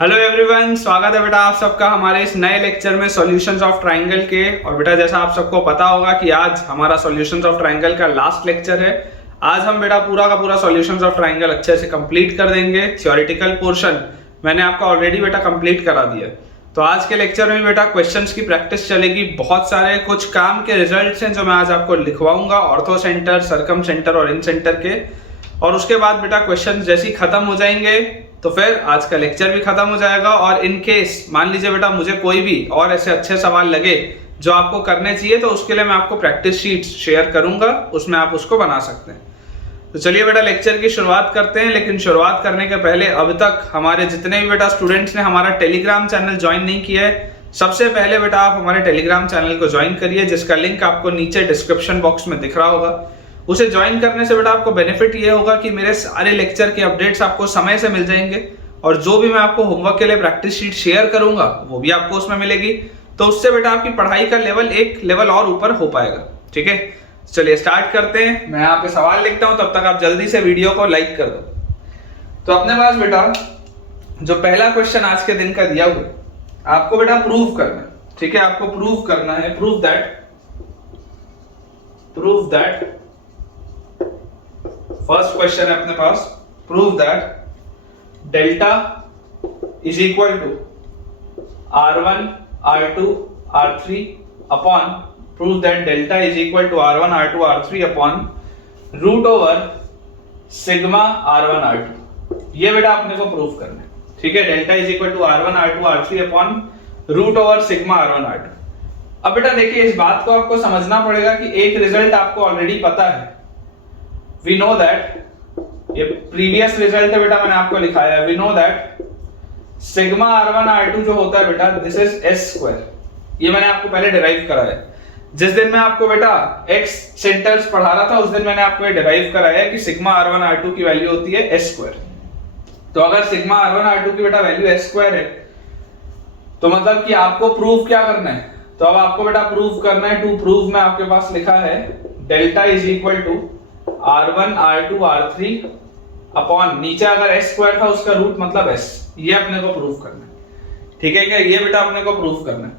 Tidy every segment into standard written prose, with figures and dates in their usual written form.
Hello everyone, स्वागत है बेटा आप सबका हमारे इस नए लेक्चर में सॉल्यूशंस ऑफ ट्रायंगल के। और बेटा जैसा आप सबको पता होगा कि आज हमारा सॉल्यूशंस ऑफ ट्रायंगल का लास्ट लेक्चर है। आज हम बेटा पूरा का पूरा सॉल्यूशंस ऑफ ट्रायंगल अच्छे से कंप्लीट कर देंगे। थ्योरेटिकल पोर्शन मैंने आपको ऑलरेडी बेटा कंप्लीट करा दिया। तो आज के लेक्चर में बेटा क्वेश्चंस की प्रैक्टिस चलेगी। बहुत सारे कुछ काम के रिजल्ट्स हैं जो मैं आज आपको लिखवाऊंगा, ऑर्थो सेंटर, सर्कम सेंटर और इन सेंटर के। और उसके बाद बेटा क्वेश्चन जैसे ही खत्म हो जाएंगे तो फिर आज का लेक्चर भी खत्म हो जाएगा। और इन केस मान लीजिए बेटा मुझे कोई भी और ऐसे अच्छे सवाल लगे जो आपको करने चाहिए तो उसके लिए मैं आपको प्रैक्टिस शीट शेयर करूंगा, उसमें आप उसको बना सकते हैं। तो चलिए बेटा लेक्चर की शुरुआत करते हैं। लेकिन शुरुआत करने के पहले अब तक हमारे जितने भी बेटा स्टूडेंट्स ने हमारा टेलीग्राम चैनल ज्वाइन नहीं किया है, सबसे पहले बेटा आप हमारे टेलीग्राम चैनल को ज्वाइन करिए, जिसका लिंक आपको नीचे डिस्क्रिप्शन बॉक्स में दिख रहा होगा। उसे ज्वाइन करने से बेटा आपको बेनिफिट ये होगा कि मेरे सारे लेक्चर के अपडेट्स आपको समय से मिल जाएंगे और जो भी मैं आपको होमवर्क के लिए प्रैक्टिस शीट शेयर करूंगा वो भी आपको उसमें मिलेगी। तो उससे बेटा आपकी पढ़ाई का लेवल एक लेवल और ऊपर हो पाएगा। ठीक है, चलिए स्टार्ट करते हैं। मैं यहाँ पे सवाल लिखता हूं, तब तक आप जल्दी से वीडियो को लाइक कर दो। तो अपने पास बेटा जो पहला क्वेश्चन आज के दिन का दिया हुआ है, आपको बेटा प्रूव करना है। ठीक है, आपको प्रूव करना है, प्रूव दैट फर्स्ट क्वेश्चन है अपने पास, prove that delta is equal to R1 R2 R3 upon, prove that delta is equal to R1 R2 R3 upon root over sigma R1 R2। ये बेटा अपने को प्रूव करना है। ठीक है, delta is equal to R1 R2 R3 upon root over sigma R1 R2। अब बेटा देखिए, इस बात को आपको समझना पड़ेगा कि एक रिजल्ट आपको ऑलरेडी पता है। वी नो दैट, ये प्रीवियस रिजल्ट है बेटा, मैंने आपको लिखाया है। We know that sigma R1 R2 जो होता है बेटा, दिस इज S स्क्वायर। ये मैंने आपको पहले डिराइव कराया है। जिस दिन मैं आपको बेटा एक्स सेंटर्स पढ़ा रहा था उस दिन मैंने आपको ये डिराइव कराया है कि सिग्मा R1 R2 की वैल्यू होती है S स्क्वायर। तो अगर सिग्मा R1 R2 की बेटा वैल्यू S स्क्वायर है तो मतलब कि आपको प्रूव क्या करना है। तो अब आपको बेटा प्रूव करना है, टू प्रूव में आपके पास लिखा है delta is equal to R1 R2 R3 upon, नीचे अगर S स्क्वायर था उसका रूट मतलब S। ये अपने को प्रूव करना है। ठीक है क्या, ये बेटा अपने को प्रूव करना है।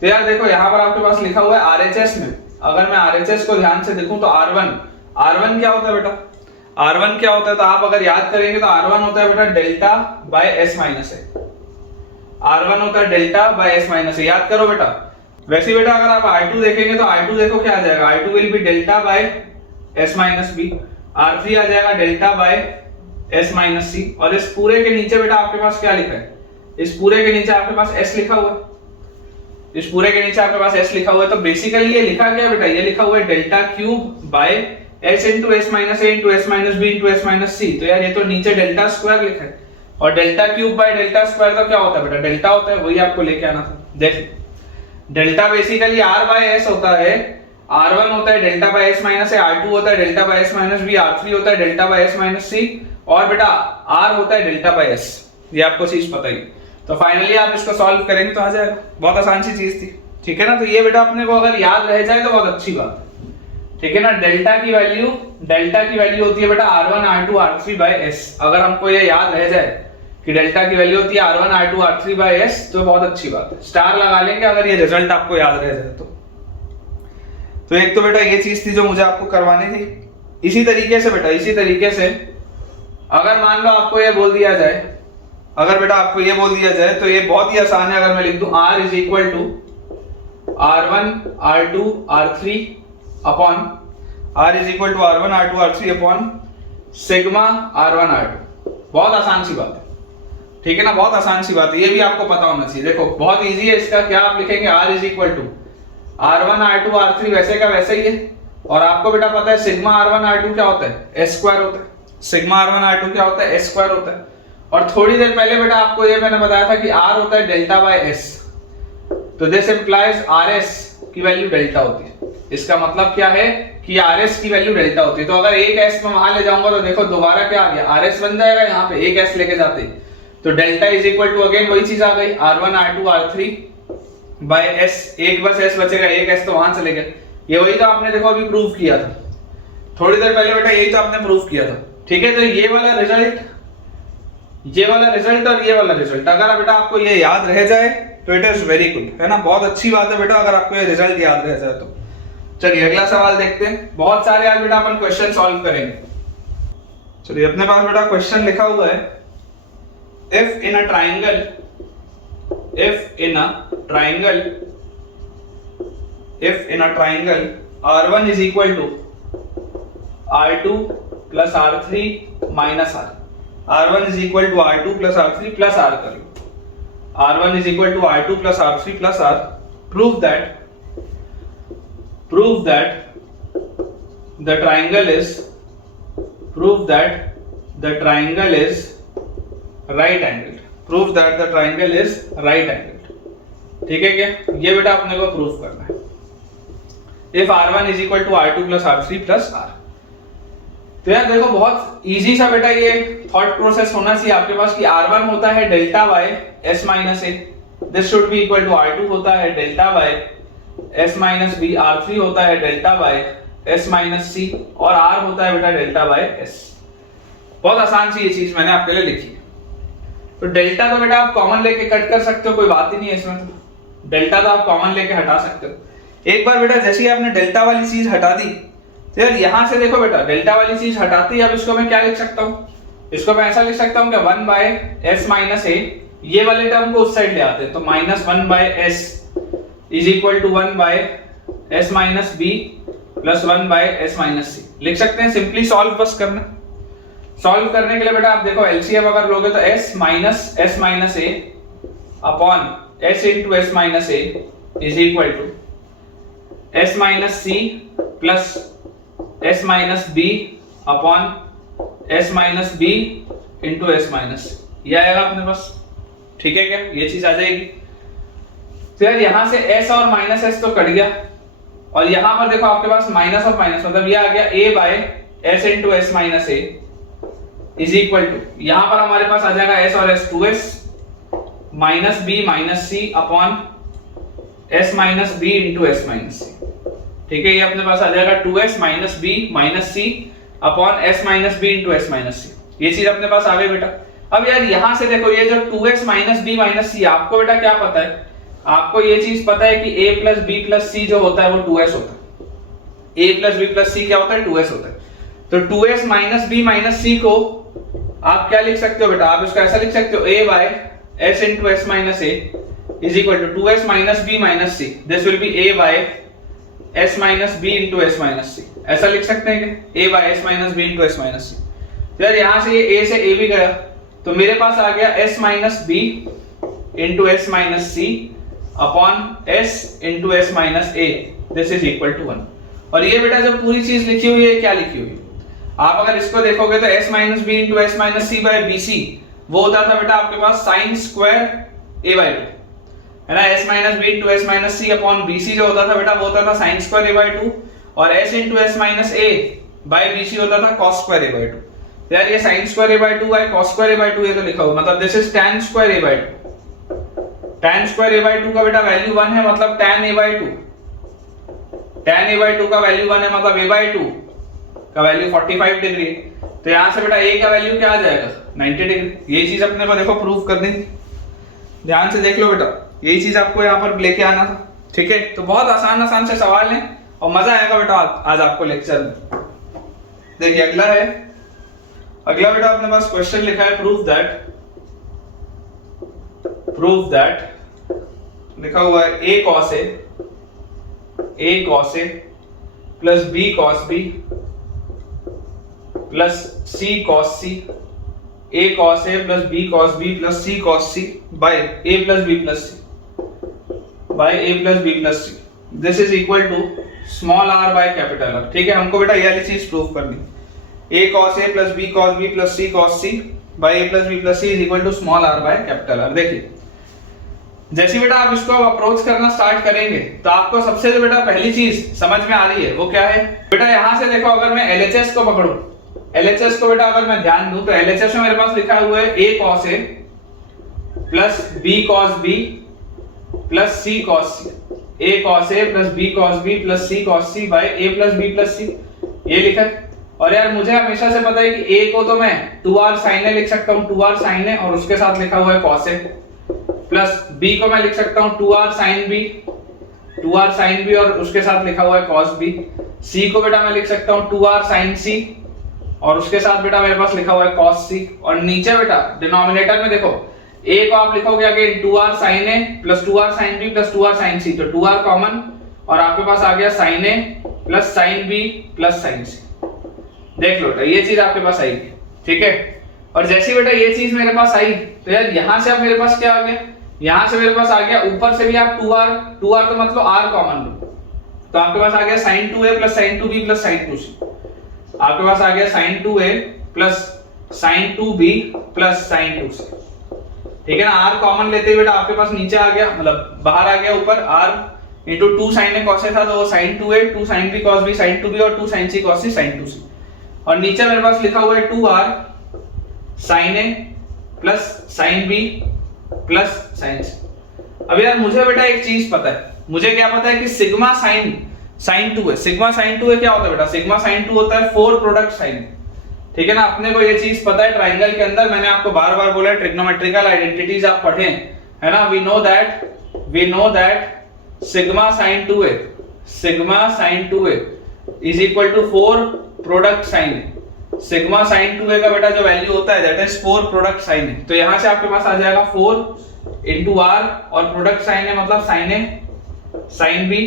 तो यार देखो यहाँ पर आपके पास लिखा हुआ है RHS में। अगर मैं RHS को ध्यान से देखूं तो R1 क्या होता है बेटा, R1 क्या होता है, तो आप अगर याद करेंगे तो R1 होता है बेटा डेल्टा बाय S माइनस है। R1 होता है डेल्टा बाय S माइनस है, याद करो बेटा। वैसे बेटा अगर आप R2 देखेंगे तो R2 देखो क्या आ जाएगा, R2 will be delta by S minus B. R3 आ जाएगा delta by S minus C. और इस पूरे के नीचे बेटा आपके पास क्या लिखा है, इस पूरे के नीचे आपके पास S लिखा हुआ है। इस पूरे के नीचे आपके पास S लिखा हुआ है। तो बेसिकली ये लिखा क्या बेटा, ये लिखा हुआ है delta cube by S into S minus A into S minus B into S minus C। तो यार ये तो नीचे डेल्टा स्क्वायर लिखा है, और delta cube by delta square का क्या होता है बेटा, डेल्टा होता है। वही आपको लेके आना था। देखिए delta basically R by S होता है। R1 होता है डेल्टा बाय S माइनस है, R2 होता है delta by S minus B, R3 होता है delta by S minus C, और बेटा R होता है डेल्टा बाय S। ये आपको चीज पता ही। तो फाइनली आप इसको सॉल्व करेंगे तो आ जाएगा। बहुत आसान सी चीज थी। ठीक है ना, तो ये बेटा अपने को अगर याद रह जाए तो बहुत अच्छी बात है। ठीक है ना, डेल्टा की वैल्यू होती है बेटा R1 R2 R3 bye S। अगर हमको ये याद रह जाए कि डेल्टा की वैल्यू होती है R1 R2 R3 bye S तो बहुत अच्छी बात है। स्टार लगा लेंगे अगर ये रिजल्ट आपको याद रह जाए तो एक तो बेटा ये चीज थी जो मुझे आपको करवानी थी। इसी तरीके से अगर मान लो आपको ये बोल दिया जाए, तो ये बहुत ही आसान है। अगर मैं लिख दूं R is equal to R1 R2 R3 upon, R is equal to R1 R2 R3 upon sigma R1 R2। बहुत आसान सी बात है। ठीक है ना, बहुत आसान सी बात है। ये भी आपको पता होना चाहिए। देखो बहुत इजी है इसका। क्या आप लिखेंगे, R is equal to R1 R2 R3 वैसे का वैसे ही है। और आपको बेटा पता है सिग्मा R1 R2 क्या होता है, S स्क्वायर होता है। सिग्मा R1 R2 क्या होता है, S स्क्वायर होता है। और थोड़ी देर पहले बेटा आपको ये मैंने बताया था कि R होता है डेल्टा बाय S। तो दिस इंप्लाइज RS की वैल्यू डेल्टा होती है। इसका मतलब क्या है कि RS की वैल्यू डेल्टा होती है। तो अगर एक S में वहां ले जाऊंगा तो देखो दोबारा क्या आ गया, RS बन जाएगा। यहाँ पे एक S लेके जाते तो delta is equal to again वही चीज आ गई, R1 R2 R3 bye S। एक बस S बचेगा, एक S तो वहां चले गए। ये वही तो आपने देखो अभी प्रूव किया था थोड़ी देर पहले बेटा, यही तो आपने प्रूव किया था। ठीक है, तो ये वाला रिजल्ट ये वाला रिजल्ट और ये वाला रिजल्ट अगर बेटा आपको ये याद रह जाए तो इट इज वेरी गुड, है ना, बहुत अच्छी बात है बेटा अगर आपको ये रिजल्ट याद रह जाए तो। चलिए अगला सवाल देखते हैं। बहुत सारे आज बेटा अपन क्वेश्चन सॉल्व करेंगे। चलिए अपने पास बेटा क्वेश्चन लिखा हुआ है, if in a triangle R1 is equal to R2 plus R3 minus R, R1 is equal to R2 plus R3 plus R कर लो, R1 is equal to R2 plus R3 plus R, prove that the triangle is right angled, ठीक है क्या, ये बेटा अपने को proof करना है। If R1 is equal to R2 plus R3 plus R, तो यार देखो बहुत इजी सा बेटा ये थॉट प्रोसेस होना चाहिए आपके पास कि R1 होता है delta y s minus a, this should be equal to R2 होता है delta y s minus b, R3 होता है delta y s minus c और R होता है बेटा डेल्टा y s। बहुत आसान सी ये चीज मैंने आपके लिए लिखी है। तो डेल्टा तो बेटा आप कॉमन लेके कट कर सकते हो, कोई बात ही नहीं है इसमें, तो डेल्टा तो आप कॉमन लेके हटा सकते हो। एक बार बेटा जैसे ही आपने डेल्टा वाली चीज हटा दी तो यार यहां से देखो बेटा डेल्टा वाली चीज हटाते ही अब इसको मैं क्या लिख सकता हूं, इसको मैं ऐसा लिख सकता हूं कि 1 बाय s माइनस a, ये वाले टर्म को उस साइड ले आते हैं तो minus 1 by s is equal to 1 by s minus b plus 1 by s minus c लिख सकते हैं। सिंपली सॉल्व बस करना। सॉल्व करने के लिए बेटा आप देखो एलसीएम अगर लोगे तो s minus a upon s into s minus a is equal to s minus c plus s minus b upon s minus b into s minus, ये आएगा अपने पास, ठीक है क्या, ये चीज आ जाएगी। तो यार यहां से s और माइनस s तो कट गया और यहां पर देखो आपके पास माइनस और माइनस मतलब ये आ गया a by s into s minus a is equal to, यहां पर हमारे पास आ जाएगा s और s 2s minus b minus c upon s minus b into s minus c, ठीक है, ये अपने पास आ जाएगा 2s minus b minus c upon s minus b into s minus c, ये चीज अपने पास आ गई बेटा। अब यार यहां से देखो ये जो 2s minus b minus c, आपको बेटा क्या पता है, आपको ये चीज पता है कि a plus b plus c जो होता है वो 2s होता है, a plus b plus c क्या होता है 2s होता है। तो 2s minus b minus c को आप क्या लिख सकते हो बेटा, आप इसको ऐसा लिख सकते हो a by s into s minus a is equal to 2s minus b minus c, this will be a by s minus b into s minus c, ऐसा लिख सकते हैं कि a by s minus b into s minus c। यार यहां से ये a से a भी गया तो मेरे पास आ गया s minus b into s minus c upon s into s minus a, this is equal to 1। और ये बेटा जो पूरी चीज लिखी हुई है क्या लिखी हुई है, आप अगर इसको देखोगे तो s minus b into s minus c by bc वो होता था बेटा आपके पास साइन स्क्वायर a बाय 2, है ना, s minus b into s minus c upon bc जो होता था बेटा वो होता था साइन स्क्वायर a बाय 2 और s into s minus a by bc होता था cos स्क्वायर a बाय 2। तो यार ये sin square a by 2 by cos square a by 2 ये तो लिखा हुआ, मतलब this is tan square a by 2। tan square a by 2 का बेटा वैल्यू 1 है मतलब tan a by 2, tan a by 2 का वैल्यू 1 है मतलब a बाय 2 का वैल्यू 45 डिग्री। तो यहां से बेटा a का वैल्यू क्या आ जाएगा 90 डिग्री। ये चीज अपने को देखो प्रूव करनी, ध्यान से देख लो बेटा, यही चीज आपको यहाँ पर लेके आना था, ठीक है। तो बहुत आसान से सवाल है और मजा आएगा बेटा आज आपको लेक्चर में। देखिए अगला बेटा अपने पास क्वेश्चन लिखा है, प्रूव दैट लिखा हुआ है a cos a plus b cos b plus c cos c, a cos a plus b cos b plus c cos c by a plus b plus c, this is equal to small r by capital R, ठीक है। हमको बेटा ये वाली चीज prove करनी, a cos a plus b cos b plus c cos c by a plus b plus c is equal to small r by capital R। देखिए जैसे बेटा आप इसको अप्रोच करना स्टार्ट करेंगे तो आपको सबसे जो बेटा पहली चीज समझ में आ रही है वो क्या है बेटा, यहां से देखो अगर मैं LHS को पकड़ूं, LHS को बेटा अगर मैं ध्यान दूं तो LHS में मेरे पास लिखा हुआ है a cos a plus b cos b plus c cos c, a cos a plus b cos b plus c cos c by a plus b plus c, ये लिखा है। और यार मुझे हमेशा से पता है कि a को तो मैं 2r sin a लिख सकता हूँ, 2r sin a, और उसके साथ लिखा हुआ है cos a, प्लस b को मैं लिख सकता हूँ 2r sin b, 2r sin b और उसके साथ लिखा हुआ है cos b। c को बेटा मैं लिख सकता हूँ 2r sin c और उसके साथ बेटा मेरे पास लिखा हुआ है cos c। और नीचे बेटा डिनोमिनेटर में देखो a को आप लिखोगे again 2r sin a plus 2r sin b plus 2r sin c, तो 2r कॉमन और आपके पास आ गया sin a plus sin b plus sin c। देख लो बेटा ये चीज आपके पास आई, ठीक है। और जैसे बेटा ये चीज मेरे पास आई तो यार यहाँ से अब मेरे पास क्या आ गया, यहाँ से मेरे पास आ गया ऊपर से भी आप 2r तो मतलब r कॉमन लो, तो आपके पास आ गया sin 2a plus sin 2b plus sin 2c। आपके पास आ गया sin 2a plus sin 2b plus sin 2c, ठीक है ना। r कॉमन लेते ही बेटा आपके पास नीचे आ गया, मतलब बाहर आ गया ऊपर r into 2 sin a cos a था तो वो sin 2a 2 sin b cos b sin 2b और 2 sin c cos c sin 2c। और नीचे मेरे पास लिखा हुआ है 2r sin a plus sin b plus sin c। अब यार मुझे बेटा एक चीज पता है, मुझे क्या पता है कि सिग्मा sin 2 है, सिग्मा sin 2 है क्या होता है बेटा, सिग्मा sin 2 होता है 4 प्रोडक्ट sin, ठीक है ना। अपने को ये चीज पता है ट्राइंगल के अंदर, मैंने आपको बार बार बोला है ट्रिग्नोमेट्रिकल आइडेंटिटीज आप पढ़ें, है ना। We know that sigma sin 2a is equal to 4 product sin a। Sigma sin 2a का बेटा जो वैल्यू होता है that is 4 product sin a। तो यहां से आपके पास आ जाएगा 4 इंटू r और प्रोडक्ट sin a मतलब sin a sin b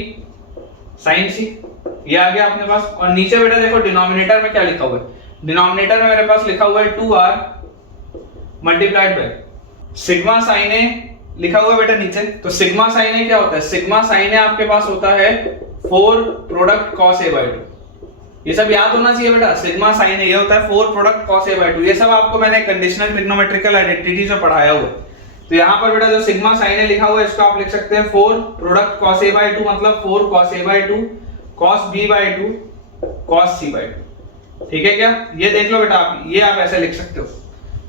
sin c, ये आ गया अपने पास। और नीचे बेटा देखो डिनोमिनेटर में क्या लिखा हुआ है, डिनोमिनेटर में मेरे पास लिखा हुआ है 2r multiplied by sigma sin a लिखा हुआ है बेटा नीचे। तो सिग्मा sin a क्या होता है, सिग्मा sin a आपके पास होता है 4 प्रोडक्ट cos a by 2। ये सब याद होना चाहिए बेटा, सिग्मा sin a ये होता है 4 प्रोडक्ट cos a by 2। ये सब आपको मैंने कंडीशनल ट्रिग्नोमेट्रिकल आइडेंटिटीज में पढ़ाया हुआ है। तो यहाँ पर बेटा जो सिग्मा sin a लिखा हुआ है इसको आप लिख सकते हैं 4 प्रोडक्ट cos a by 2 मतलब 4 cos a by 2 cos b by 2 cos c by 2, ठीक है क्या। ये देख लो बेटा आप, ये आप ऐसे लिख सकते हो।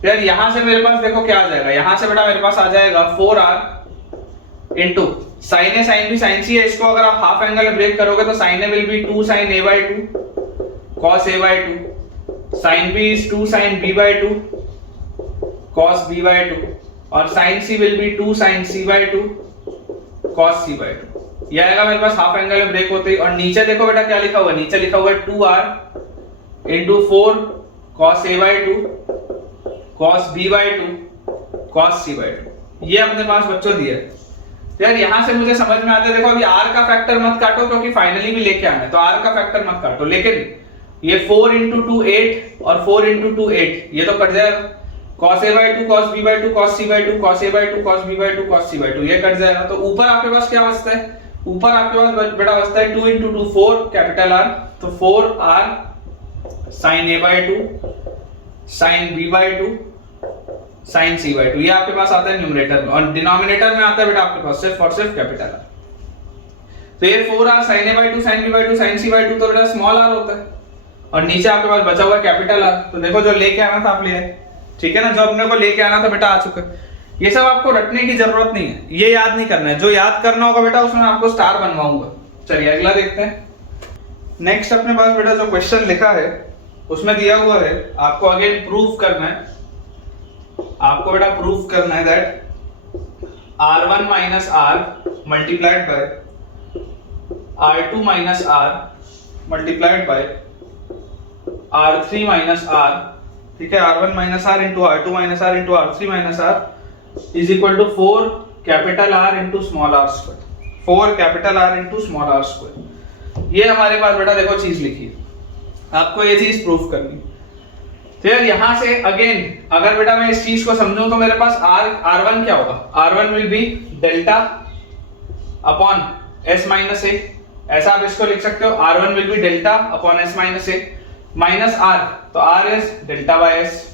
तो यार यहाँ से मेरे पास देखो क्या आ जाएगा, यहाँ से बेटा मेरे पास आ जाएगा 4r into sin a sin b sin c है, इसको अगर आप हाफ एंगल में ब्रेक करोगे तो sin a will be 2 sin a by 2 cos a by 2, sin b is 2 sin b by 2 cos b by 2 और sin c will be 2 sin c by 2 cos c by 2। ये आएगा मेरे पास half angle में break होते ही। और नीचे देखो बेटा क्या लिखा हुआ है, नीचे लिखा हुआ है 2r into 4 cos a by 2 cos b by 2 cos c by 2, ये अपने पास बच्चों दिया है। तो यार यहाँ से मुझे समझ में आता है, देखो अभी r का फैक्टर मत काटो क्योंकि फाइनली भी लेके आना है, तो r का फैक्टर मत काटो, लेकिन ये 4 इंटू 2 8 और 4 इंटू 2 8 ये तो कट जाएगा, cos a by 2 cos b by 2 cos c by 2 cos a by 2 cos b by 2 cos c by 2 ये कट जाएगा। तो ऊपर आपके पास क्या बचता है, ऊपर आपके पास बेटा बचता है 2 इंटू 2 4 कैपिटल R, तो 4r sin a by 2 sin b by 2 sin c by 2, ये आपके पास आता है न्यूमरेटर में। और डिनोमिनेटर में आता है बेटा आपके पास सिर्फ और सिर्फ कैपिटल R। तो ये 4r sin a by 2 sin b by 2 sin c by 2 तो बेटा स्मॉल r होता है, और नीचे आपके पास बचा हुआ कैपिटल R। तो देखो जो लेके आना था आप ले आए, ठीक है ना, जो अपने को लेके आना था बेटा आ चुका है। ये सब आपको रटने की जरूरत नहीं है, ये याद नहीं करना है, जो याद करना होगा बेटा उसमें आपको स्टार बनवाऊंगा। चलिए अगला देखते हैं। नेक्स्ट अपने पास बेटा जो क्वेश्चन लिखा है उसमें दिया हुआ है, आपको अगेन प्रूव करना है, आपको बेटा प्रूव करना है that r1 minus r multiplied by r2 minus r multiplied by r3 minus r, ठीक है, r1 minus r into r2 minus r into r3 minus r is equal to 4 capital R into small r square, 4 capital R into small r square. ये हमारे पास बेटा देखो चीज लिखी है, आपको ये चीज प्रूफ करनी। तो यार यहाँ से अगेन अगर बेटा मैं इस चीज को समझूं तो मेरे पास r1 क्या होगा, r1 will be delta upon s minus a, ऐसा आप इसको लिख सकते हो, r1 will be delta upon s minus a minus r, तो r is delta by s।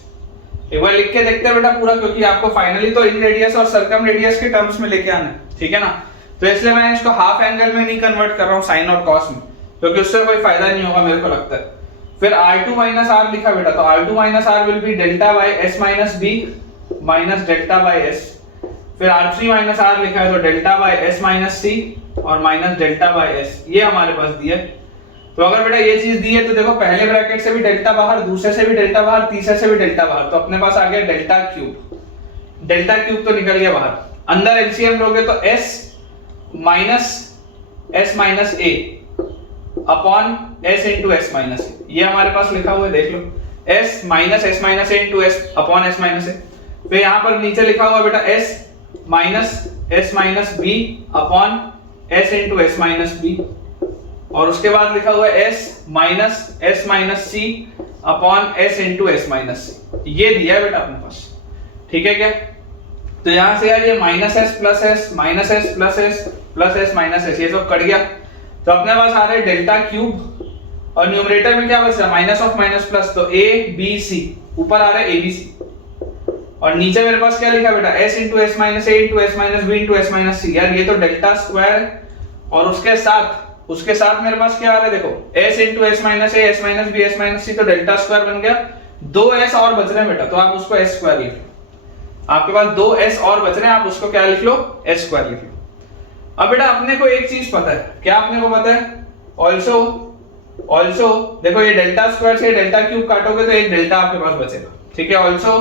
एक बार लिख के देखते हैं बेटा पूरा, क्योंकि आपको फाइनली तो इन रेडियस और सर्कम रेडियस के टर्म्स में लेके आना है, ठीक है ना। तो इसलिए मैं इसको हाफ एंगल में नहीं कन्वर्ट कर रहा हूँ साइन और कॉस में, क्योंकि उससे कोई फायदा नहीं होगा मेरे को लगता है। फिर r2 माइनस r लिखा बेटा, तो r2 minus r will be delta by s minus b minus delta by s। फिर r3 माइनस r लिखा है तो delta by s minus c और माइनस डेल्टा बाय s, ये हमारे पास दिया। तो अगर बेटा ये चीज दी है तो देखो पहले ब्रैकेट से भी डेल्टा बाहर, दूसरे से भी डेल्टा बाहर, तीसरे से भी डेल्टा बाहर, तो अपने पास आ गया डेल्टा क्यूब। डेल्टा क्यूब तो निकल गया बाहर। अंदर एलसीएम लोगे तो s minus a upon s into s minus a, ये हमारे पास लिखा हुआ है, देख लो, s minus a into s upon s minus a. फिर यहाँ पर नीचे लिखा हुआ बेटा s minus b upon s into s minus b, और उसके बाद लिखा हुआ है s minus c upon s into s minus c. ये दिया है बेटा अपने पास, ठीक है क्या? तो यहां से यार ये minus S plus S minus S plus S plus S minus S, ये सब कट गया। तो अपने पास आ रहा है डेल्टा क्यूब, और न्यूमरेटर में क्या बच रहा है? माइनस ऑफ माइनस प्लस, तो ए बी सी, ऊपर आ रहा है ए बी सी, और नीचे मेरे पास क्या लिखा बेटा? s into s minus a into s minus b into s minus c. यार ये तो डेल्टा स्क्वायर, और उसके साथ मेरे पास क्या आ रहा है? देखो s into s minus a s minus b s minus c, तो डेल्टा स्क्वायर बन गया। दो s और बच रहे हैं बेटा, तो आप उसको s स्क्वायर लिख लो। आपके पास दो s और बच रहे हैं, आप उसको क्या लिख लो? s स्क्वायर लिख लो। अब बेटा अपने को एक चीज पता है, क्या अपने को पता है? ऑल्सो देखो ये डेल्टा स्क्वायर से डेल्टा क्यूब काटोगे तो एक डेल्टा आपके पास बचेगा, ठीक है? ऑल्सो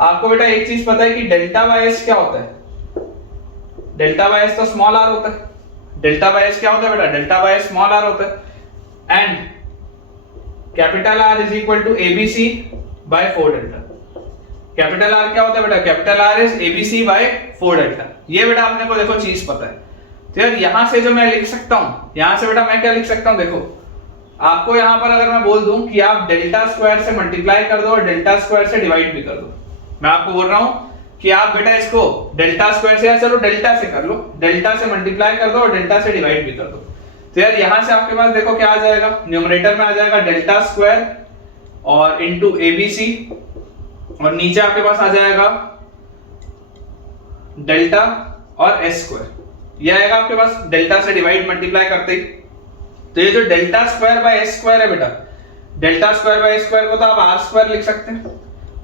आपको बेटा एक चीज पता है कि डेल्टा बाय एस क्या होता है? डेल्टा बाय एस तो स्मॉल r होता है। डेल्टा बाय एस क्या होता है बेटा? Delta by S small r होता है, and capital R is equal to ABC by 4 delta. Capital R क्या होता है बेटा? Capital R is ABC by 4 delta. ये बेटा अपने को देखो चीज पता है। तो यार यहां से जो मैं लिख सकता हूं, यहां से बेटा मैं क्या लिख सकता हूं? देखो आपको यहां पर अगर मैं बोल दूं कि आप डेल्टा स्क्वायर से मल्टीप्लाई कर दो और डेल्टा स्क्वायर से डिवाइड भी कर दो, मैं आपको बोल रहा हूं कि आप बेटा इसको डेल्टा स्क्वायर से, या चलो डेल्टा से कर लो, डेल्टा से मल्टीप्लाई कर दो और डेल्टा से डिवाइड भी कर दो। तो यार यहां से आपके पास देखो क्या आ जाएगा? न्यूमरेटर में आ जाएगा डेल्टा स्क्वायर और इनटू एबीसी, और नीचे आपके पास आ जाएगा डेल्टा और एस स्क्वायर। ये आएगा आपके पास डेल्टा से डिवाइड मल्टीप्लाई करते ही। तो ये जो delta square by S square है बेटा, delta square by S square को तो आप आर स्क्वायर लिख सकते हैं,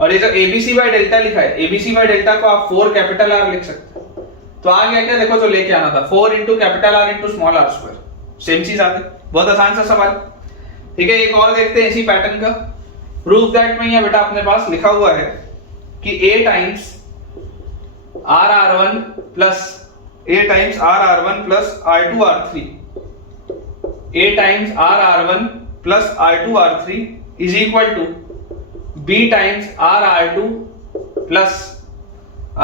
और ये जो एबीसी बाय डेल्टा लिखा है, एबीसी बाय डेल्टा को आप 4 कैपिटल आर लिख सकते हैं। तो आ गया क्या? देखो जो लेके आना था, 4 into capital R into small R square, same चीज आती है। बहुत आसान सा सवाल, ठीक है? एक और देखते हैं इसी पैटर्न का। प्रूफ दैट में ये बेटा अपने पास लिखा हुआ है कि a times R R one plus R2 R3, a times R1 plus R2 R3 is equal to b times R2 plus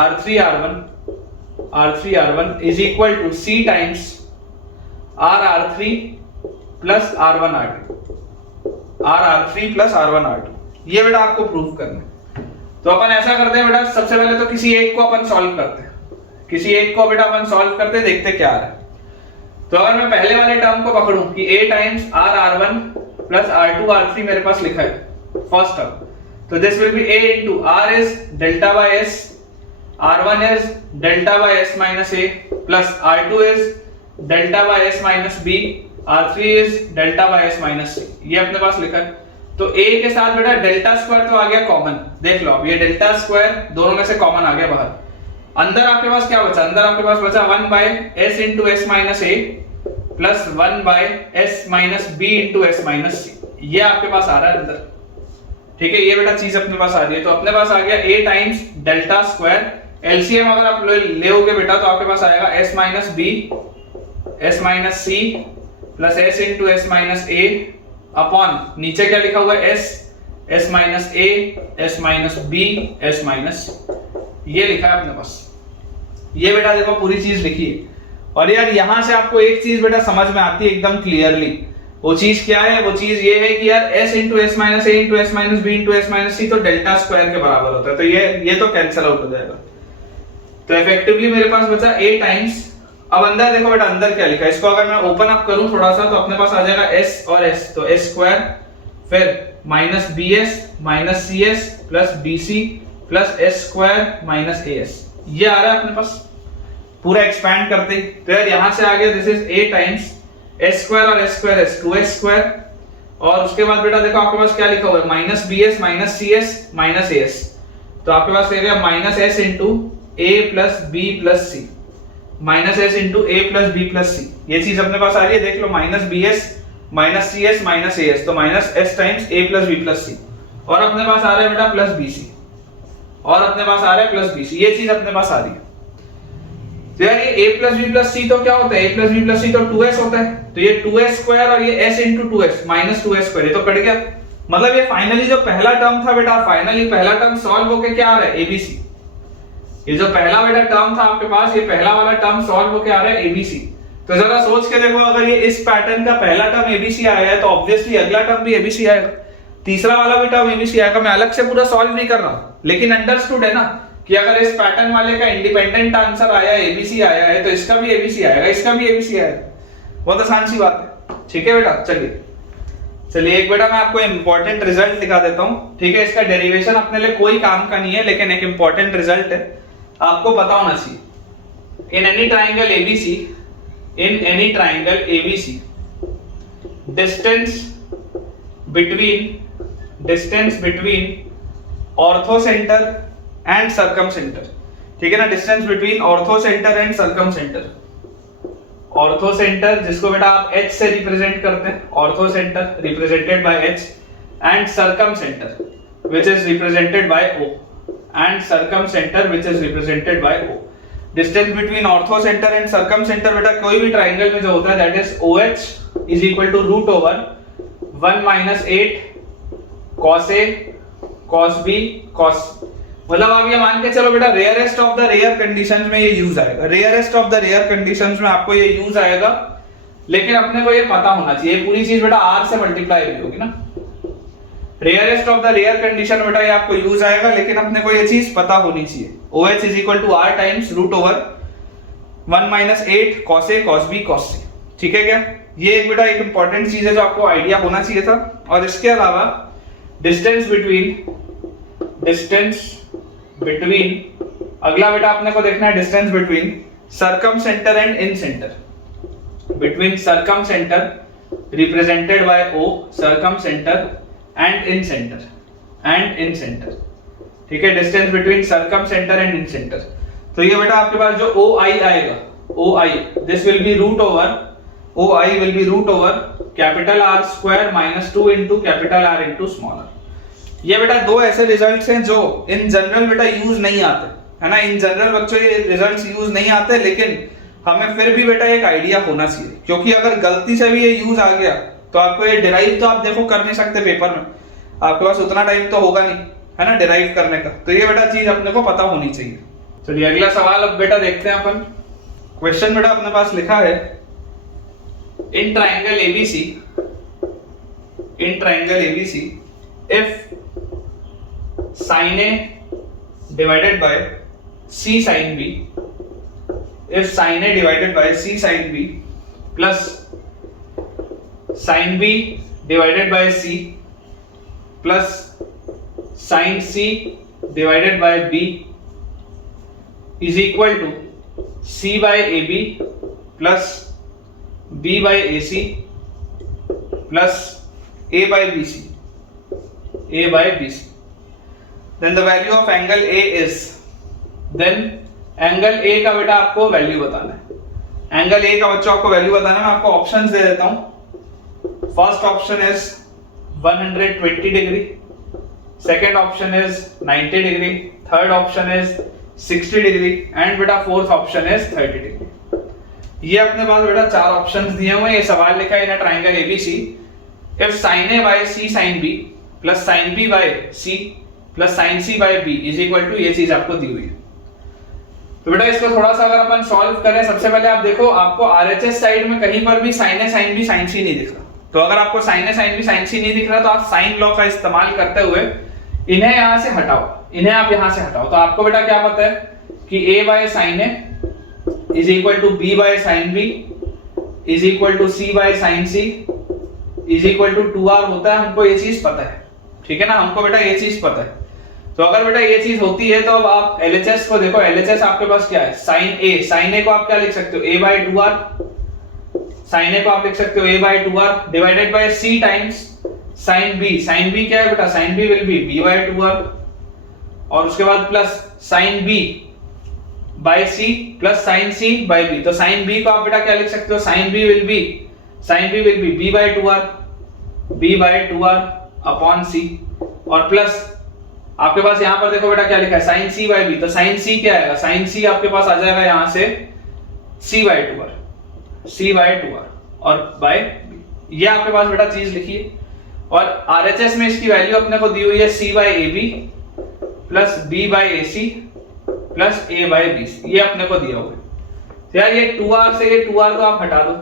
R3 R1 is equal to c times R3 plus R1 R2। ये बेटा आपको proof करना है। तो अपन ऐसा करते हैं बेटा, सबसे पहले तो किसी एक को अपन सॉल्व करते हैं, किसी एक को बेटा अपन सॉल्व करते हैं, देखते क्या आ रहा है। तो अगर मैं पहले वाले टर्म को पकड़ूं कि a times R1 plus R2 R3 मेरे पास लिखा है फर्स्ट टर्म, तो this will be a into r is delta by s, R1 is delta by s minus a plus R2 is delta by s minus b, R3 is delta by s minus c। ये अपने पास लिखा है। तो a के साथ बेटा delta square तो आ गया कॉमन, देख लो अब ये डेल्टा स्क्वायर दोनों में से कॉमन आ गया बाहर। अंदर आपके पास क्या बचा? अंदर आपके पास बचा 1 by s into s minus a plus 1 by s minus b into s minus c. ये आपके पास आ रहा है अंदर, ठीक है? ये बेटा चीज अपने पास आ रही है। तो अपने पास आ गया a times delta square, LCM अगर आप लेओगे बेटा तो आपके पास आएगा s minus b s minus c plus s into s minus a upon नीचे क्या लिखा हुआ है? s minus a s minus b s minus c। ये लिखा है अपने पास। ये बेटा देखो पूरी चीज लिखी है। और यार यहां से आपको एक चीज बेटा समझ में आती है एकदम क्लियरली। वो चीज क्या है? वो चीज ये है कि यार s into s minus a into s minus b into s minus c तो डेल्टा स्क्वायर के बराबर होता है। तो ये तो कैंसिल आउट हो जाएगा। तो इफेक्टिवली मेरे पास बचा a टाइम्स, अब अंदर देखो बेटा अंदर क्या लिखा है, इसको अगर मैं ओपन अप करूं थोड़ा सा तो अपने पास आ जाएगा s और s, तो s स्क्वायर फिर minus bs minus cs plus bc plus s square minus as। ये आ रहा है अपने पास पूरा एक्सपैंड करते। तो यार यहां से आ गया this is a times s square और s square s 2s square, और उसके बाद बेटा देखो आपके पास क्या लिखा हुआ है? Minus bs minus cs minus as। तो आपके पास आ गया minus s into a plus b plus c, minus s into a plus b plus c। ये चीज अपने पास आ रही है, देख लो minus bs minus c s minus a s, तो minus s times a plus b plus c, और अपने पास आ रहा है बेटा प्लस बी सी, और अपने पास आ रहा है प्लस बी सी, ये चीज अपने पास आ रही है। तो यार ये a प्लस बी प्लस सी तो क्या होता है, a प्लस बी प्लस सी तो 2s होता है, तो ये 2s स्क्वायर और ये s into 2s minus 2s square, ये तो कट गया। मतलब ये फाइनली जो पहला टर्म था बेटा, फाइनली पहला टर्म सॉल्व होके क्या आ रहा है, abc। ये जो पहला बेटा टर्म था आपके पास, ये पहला वाला टर्म सॉल्व होके आ रहा है abc। तो जरा सोच के देखो, अगर ये इस पैटर्न का पहला टर्म abc आया है तो ऑब्वियसली अगला टर्म भी abc आएगा, तीसरा वाला भी टर्म abc आएगा। मैं अलग से पूरा सॉल्व नहीं कर रहा हूं, लेकिन अंडरस्टूड है ना कि अगर इस पैटर्न वाले का इंडिपेंडेंट आंसर आया abc आया है तो इसका भी abc आएगा, इसका भी abc आएगा। बहुत आसान सी बात है, ठीक है बेटा। चलिए एक बेटा मैं आपको इंपॉर्टेंट रिजल्ट दिखा देता हूं, ठीक है। इसका डेरिवेशन अपने लिए कोई काम का नहीं है, लेकिन एक इंपॉर्टेंट रिजल्ट है, आपको पता होना चाहिए। In any triangle ABC, distance between ortho centre and circum centre, ठीक है ना। Distance between ortho centre and circum centre, ortho centre जिसको बेटा आप H से रिप्रेजेंट करते हैं, ortho centre represented bye H, and circum centre which is represented by O, and circum centre which is represented by O। Distance between ortho centre and circum centre बेटा कोई भी triangle में जो होता है that is OH is equal to root over 1 minus 8 cos A cos B cos, मतलब आप ये मान के चलो बेटा rarest of the rare conditions में ये यूज आएगा, rarest of the rare conditions में आपको ये यूज आएगा। लेकिन अपने को ये पता होना चाहिए, पूरी चीज बेटा r से मल्टीप्लाई हुई होगी ना। Rarest of the rare condition बेटा ये आपको यूज आएगा, लेकिन अपने को ये चीज पता होनी चाहिए। OH is equal to r times root over 1 minus 8 cos A cos B cos C, ठीक है क्या। ये एक बेटा एक इंपॉर्टेंट चीज है जो आपको आइडिया होना चाहिए था। और इसके अलावा डिस्टेंस बिटवीन अगला बेटा अपने को देखना है distance between circumcentre and incentre, between circumcentre represented by O, circumcentre and incentre, ठीक है। Distance between circumcentre and incentre, तो ये बेटा आपके पास जो OI आएगा, OI this will be root over capital R square minus 2 into capital R into small r। ये बेटा दो ऐसे रिजल्ट्स हैं जो इन जनरल बेटा यूज नहीं आते, है ना। इन जनरल बच्चों ये रिजल्ट्स यूज नहीं आते, लेकिन हमें फिर भी बेटा एक आइडिया होना चाहिए, क्योंकि अगर गलती से भी ये यूज आ गया तो आपको ये डिराइव तो आप देखो कर नहीं सकते पेपर में, आपके पास उतना टाइम तो होगा नहीं, है ना, डिराइव करने का। तो ये बेटा चीज अपने को पता होनी चाहिए। चलिए अगला सवाल अब बेटा देखते हैं अपन। क्वेश्चन बेटा अपने पास लिखा है in triangle ABC if sin A divided by C sin B, if sin A divided by C sin B plus sin B divided by C plus sin C divided by B is equal to C by AB plus B by AC plus A by BC, then the value of angle A is, then angle A का बेटा आपको value बताना है। Angle A का बच्चों आपको value बताना है। मैं आपको ऑप्शंस दे देता हूं। First option is 120 degree, second option is 90 degree, third option is 60 degree and बेटा फोर्थ ऑप्शन इज 30 डिग्री। ये अपने पास बेटा चार ऑप्शंस दिए हुए हैं। ये सवाल लिखा है in triangle ABC if sin A by C sin B plus sin B by C plus sin C by B is equal to, ये चीज आपको दी हुई है। तो बेटा इसको थोड़ा सा अगर अपन सॉल्व करें, सबसे पहले आप देखो आपको RHS साइड में कहीं पर भी sin A sin B sin C नहीं दिख रहा। तो अगर आपको sin A sin B sin C नहीं दिख रहा तो आप साइन लॉ का इस्तेमाल करते हुए इन्हें यहां से हटाओ, इन्हें आप यहां से हटाओ। तो आपको बेटा क्या पता है कि A by sin A is equal to B by sin B is equal to C by sin C is equal to 2R होता है। हमको ये चीज पता है, ठीक है ना, हमको बेटा ये चीज पता है। तो अगर बेटा ये चीज होती है तो अब आप LHS को देखो। LHS आपके पास क्या है, sin A को आप क्या लिख सकते हो, A by 2R, sin A को आप लिख सकते हो A by 2R divided by C times sin B क्या है बेटा, sin B will be B by 2R और उसके बाद plus sin B by C plus sin C by B। तो sin B को आप बेटा क्या लिख सकते हो, sin B will be sine B will be b by 2r upon c, और प्लस आपके पास यहाँ पर देखो बेटा क्या लिखा है साइन c बाय b, तो साइन c क्या आएगा, साइन c आपके पास आ जाएगा यहाँ से c by 2r और बाय b, ये आपके पास बेटा चीज लिखी है। और RHS में इसकी वैल्यू अपने को दी हुई है c by ab plus b by ac plus a by bc, ये अपने को दिया हुआ है। तो यार ये 2r से ये 2r को आप हटा दो,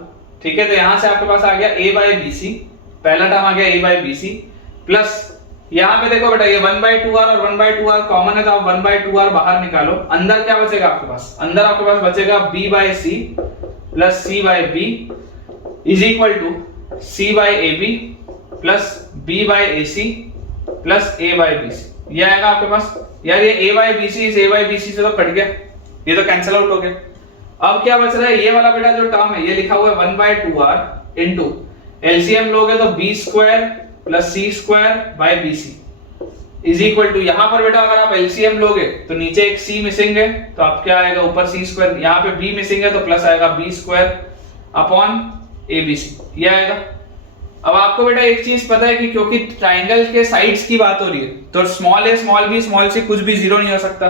ठीक है, तो यहां से आपके पास आ गया a by bc, पहला टर्म आ गया a by bc प्लस यहाँ पे देखो बेटा ये 1/2r और 1/2r कॉमन है, तो आप 1/2r बाहर निकालो, अंदर क्या बचेगा आपके पास, अंदर आपके पास बचेगा b by c plus c by b is equal to c by ab plus b by ac plus a by bc, ये आएगा आपके पास। यार ये a by bc इस a by bc से तो कट गया, ये तो कैंसिल आउट हो गया। अब क्या बच रहा है, ये वाला बेटा जो टर्म है ये लिखा हुआ है 1/2r इनटू एलसीएम लोगे तो b square plus c square by bc is equal to, यहां पर बेटा अगर आप एलसीएम लोगे तो नीचे एक c मिसिंग है तो आप क्या आएगा ऊपर c स्क्वायर, यहां पे b मिसिंग है तो प्लस आएगा b स्क्वायर अपॉन abc, ये आएगा। अब आपको बेटा एक चीज पता है कि क्योंकि ट्राइंगल के साइड्स की बात हो रही है तो small a small b small c कुछ भी जीरो नहीं हो सकता,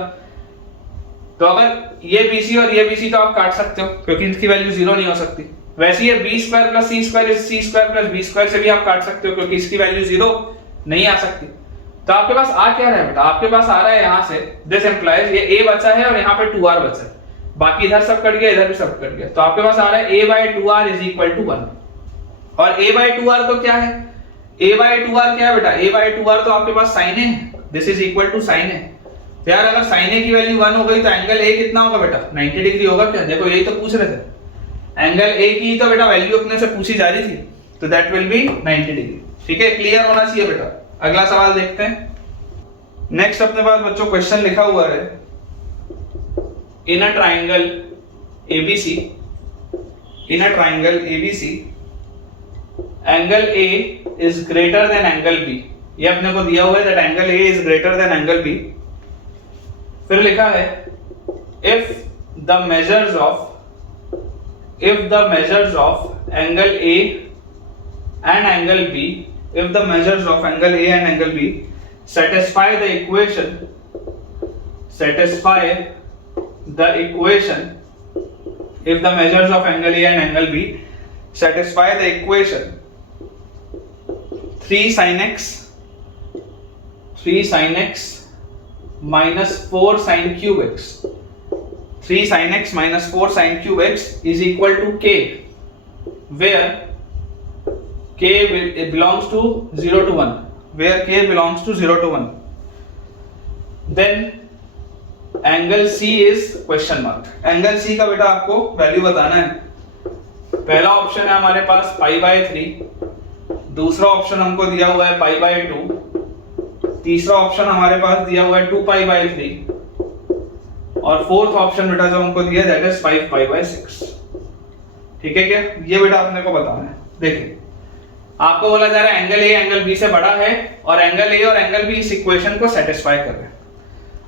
तो अगर ये BC और ये BC तो आप काट सकते हो क्योंकि इनकी वैल्यू जीरो नहीं हो सकती। वैसे ये b square plus c square इस c square plus b square से भी आप काट सकते हो क्योंकि इसकी वैल्यू जीरो नहीं आ सकती। तो आपके पास आ क्या रहा है बेटा, आपके पास आ रहा है यहाँ से दिस एम्प्लाइज ये a बचा है और यहाँ पे 2r बचा है, बाकी इधर सब कट गया इधर भी सब कट गया, तो आपके पास आ रहा है a by 2r is equal to 1। और a by 2r तो क्या है, a by 2r क्या है बेटा, a by 2r तो आपके पास sin a है, this is equal to sin a। तो यार अगर sin a की वैल्यू 1 हो गई तो एंगल a कितना होगा बेटा, 90 डिग्री होगा क्या, देखो यही तो पूछ रहे थे, एंगल a की तो बेटा वैल्यू अपने से पूछी जा रही थी, तो दैट विल बी 90 डिग्री। ठीक है, क्लियर होना चाहिए बेटा। अगला सवाल देखते हैं। नेक्स्ट अपने पास बच्चों क्वेश्चन लिखा हुआ है, in a triangle ABC, in a triangle ABC angle A is greater than angle B, ये अपने को दिया हुआ है that angle A is greater than angle B। फिर लिखा है if the measures of angle A and angle B, if the measures of angle A and angle B satisfy the equation, if the measures of angle A and angle B satisfy the equation 3 sin x minus 4 sin cube x, 3 sin x minus 4 sin cube x is equal to k, where k belongs to 0 to 1, where k belongs to 0 to 1, then angle C is question mark। angle C का बेटा आपको value बताना है। पहला option है हमारे पास पाई by 3, दूसरा option हमको दिया हुआ है पाई बाय 2, तीसरा ऑप्शन हमारे पास दिया हुआ है 2 पाई बाय 3, और फोर्थ ऑप्शन बेटा जो हमको दिया दैट इज 5 पाई बाय 6। ठीक है क्या, ये बेटा अपने को बताना है। देखिए आपको बोला जा रहा है एंगल A एंगल B से बड़ा है और एंगल A और एंगल B इस इक्वेशन को सेटिस्फाई कर रहे हैं।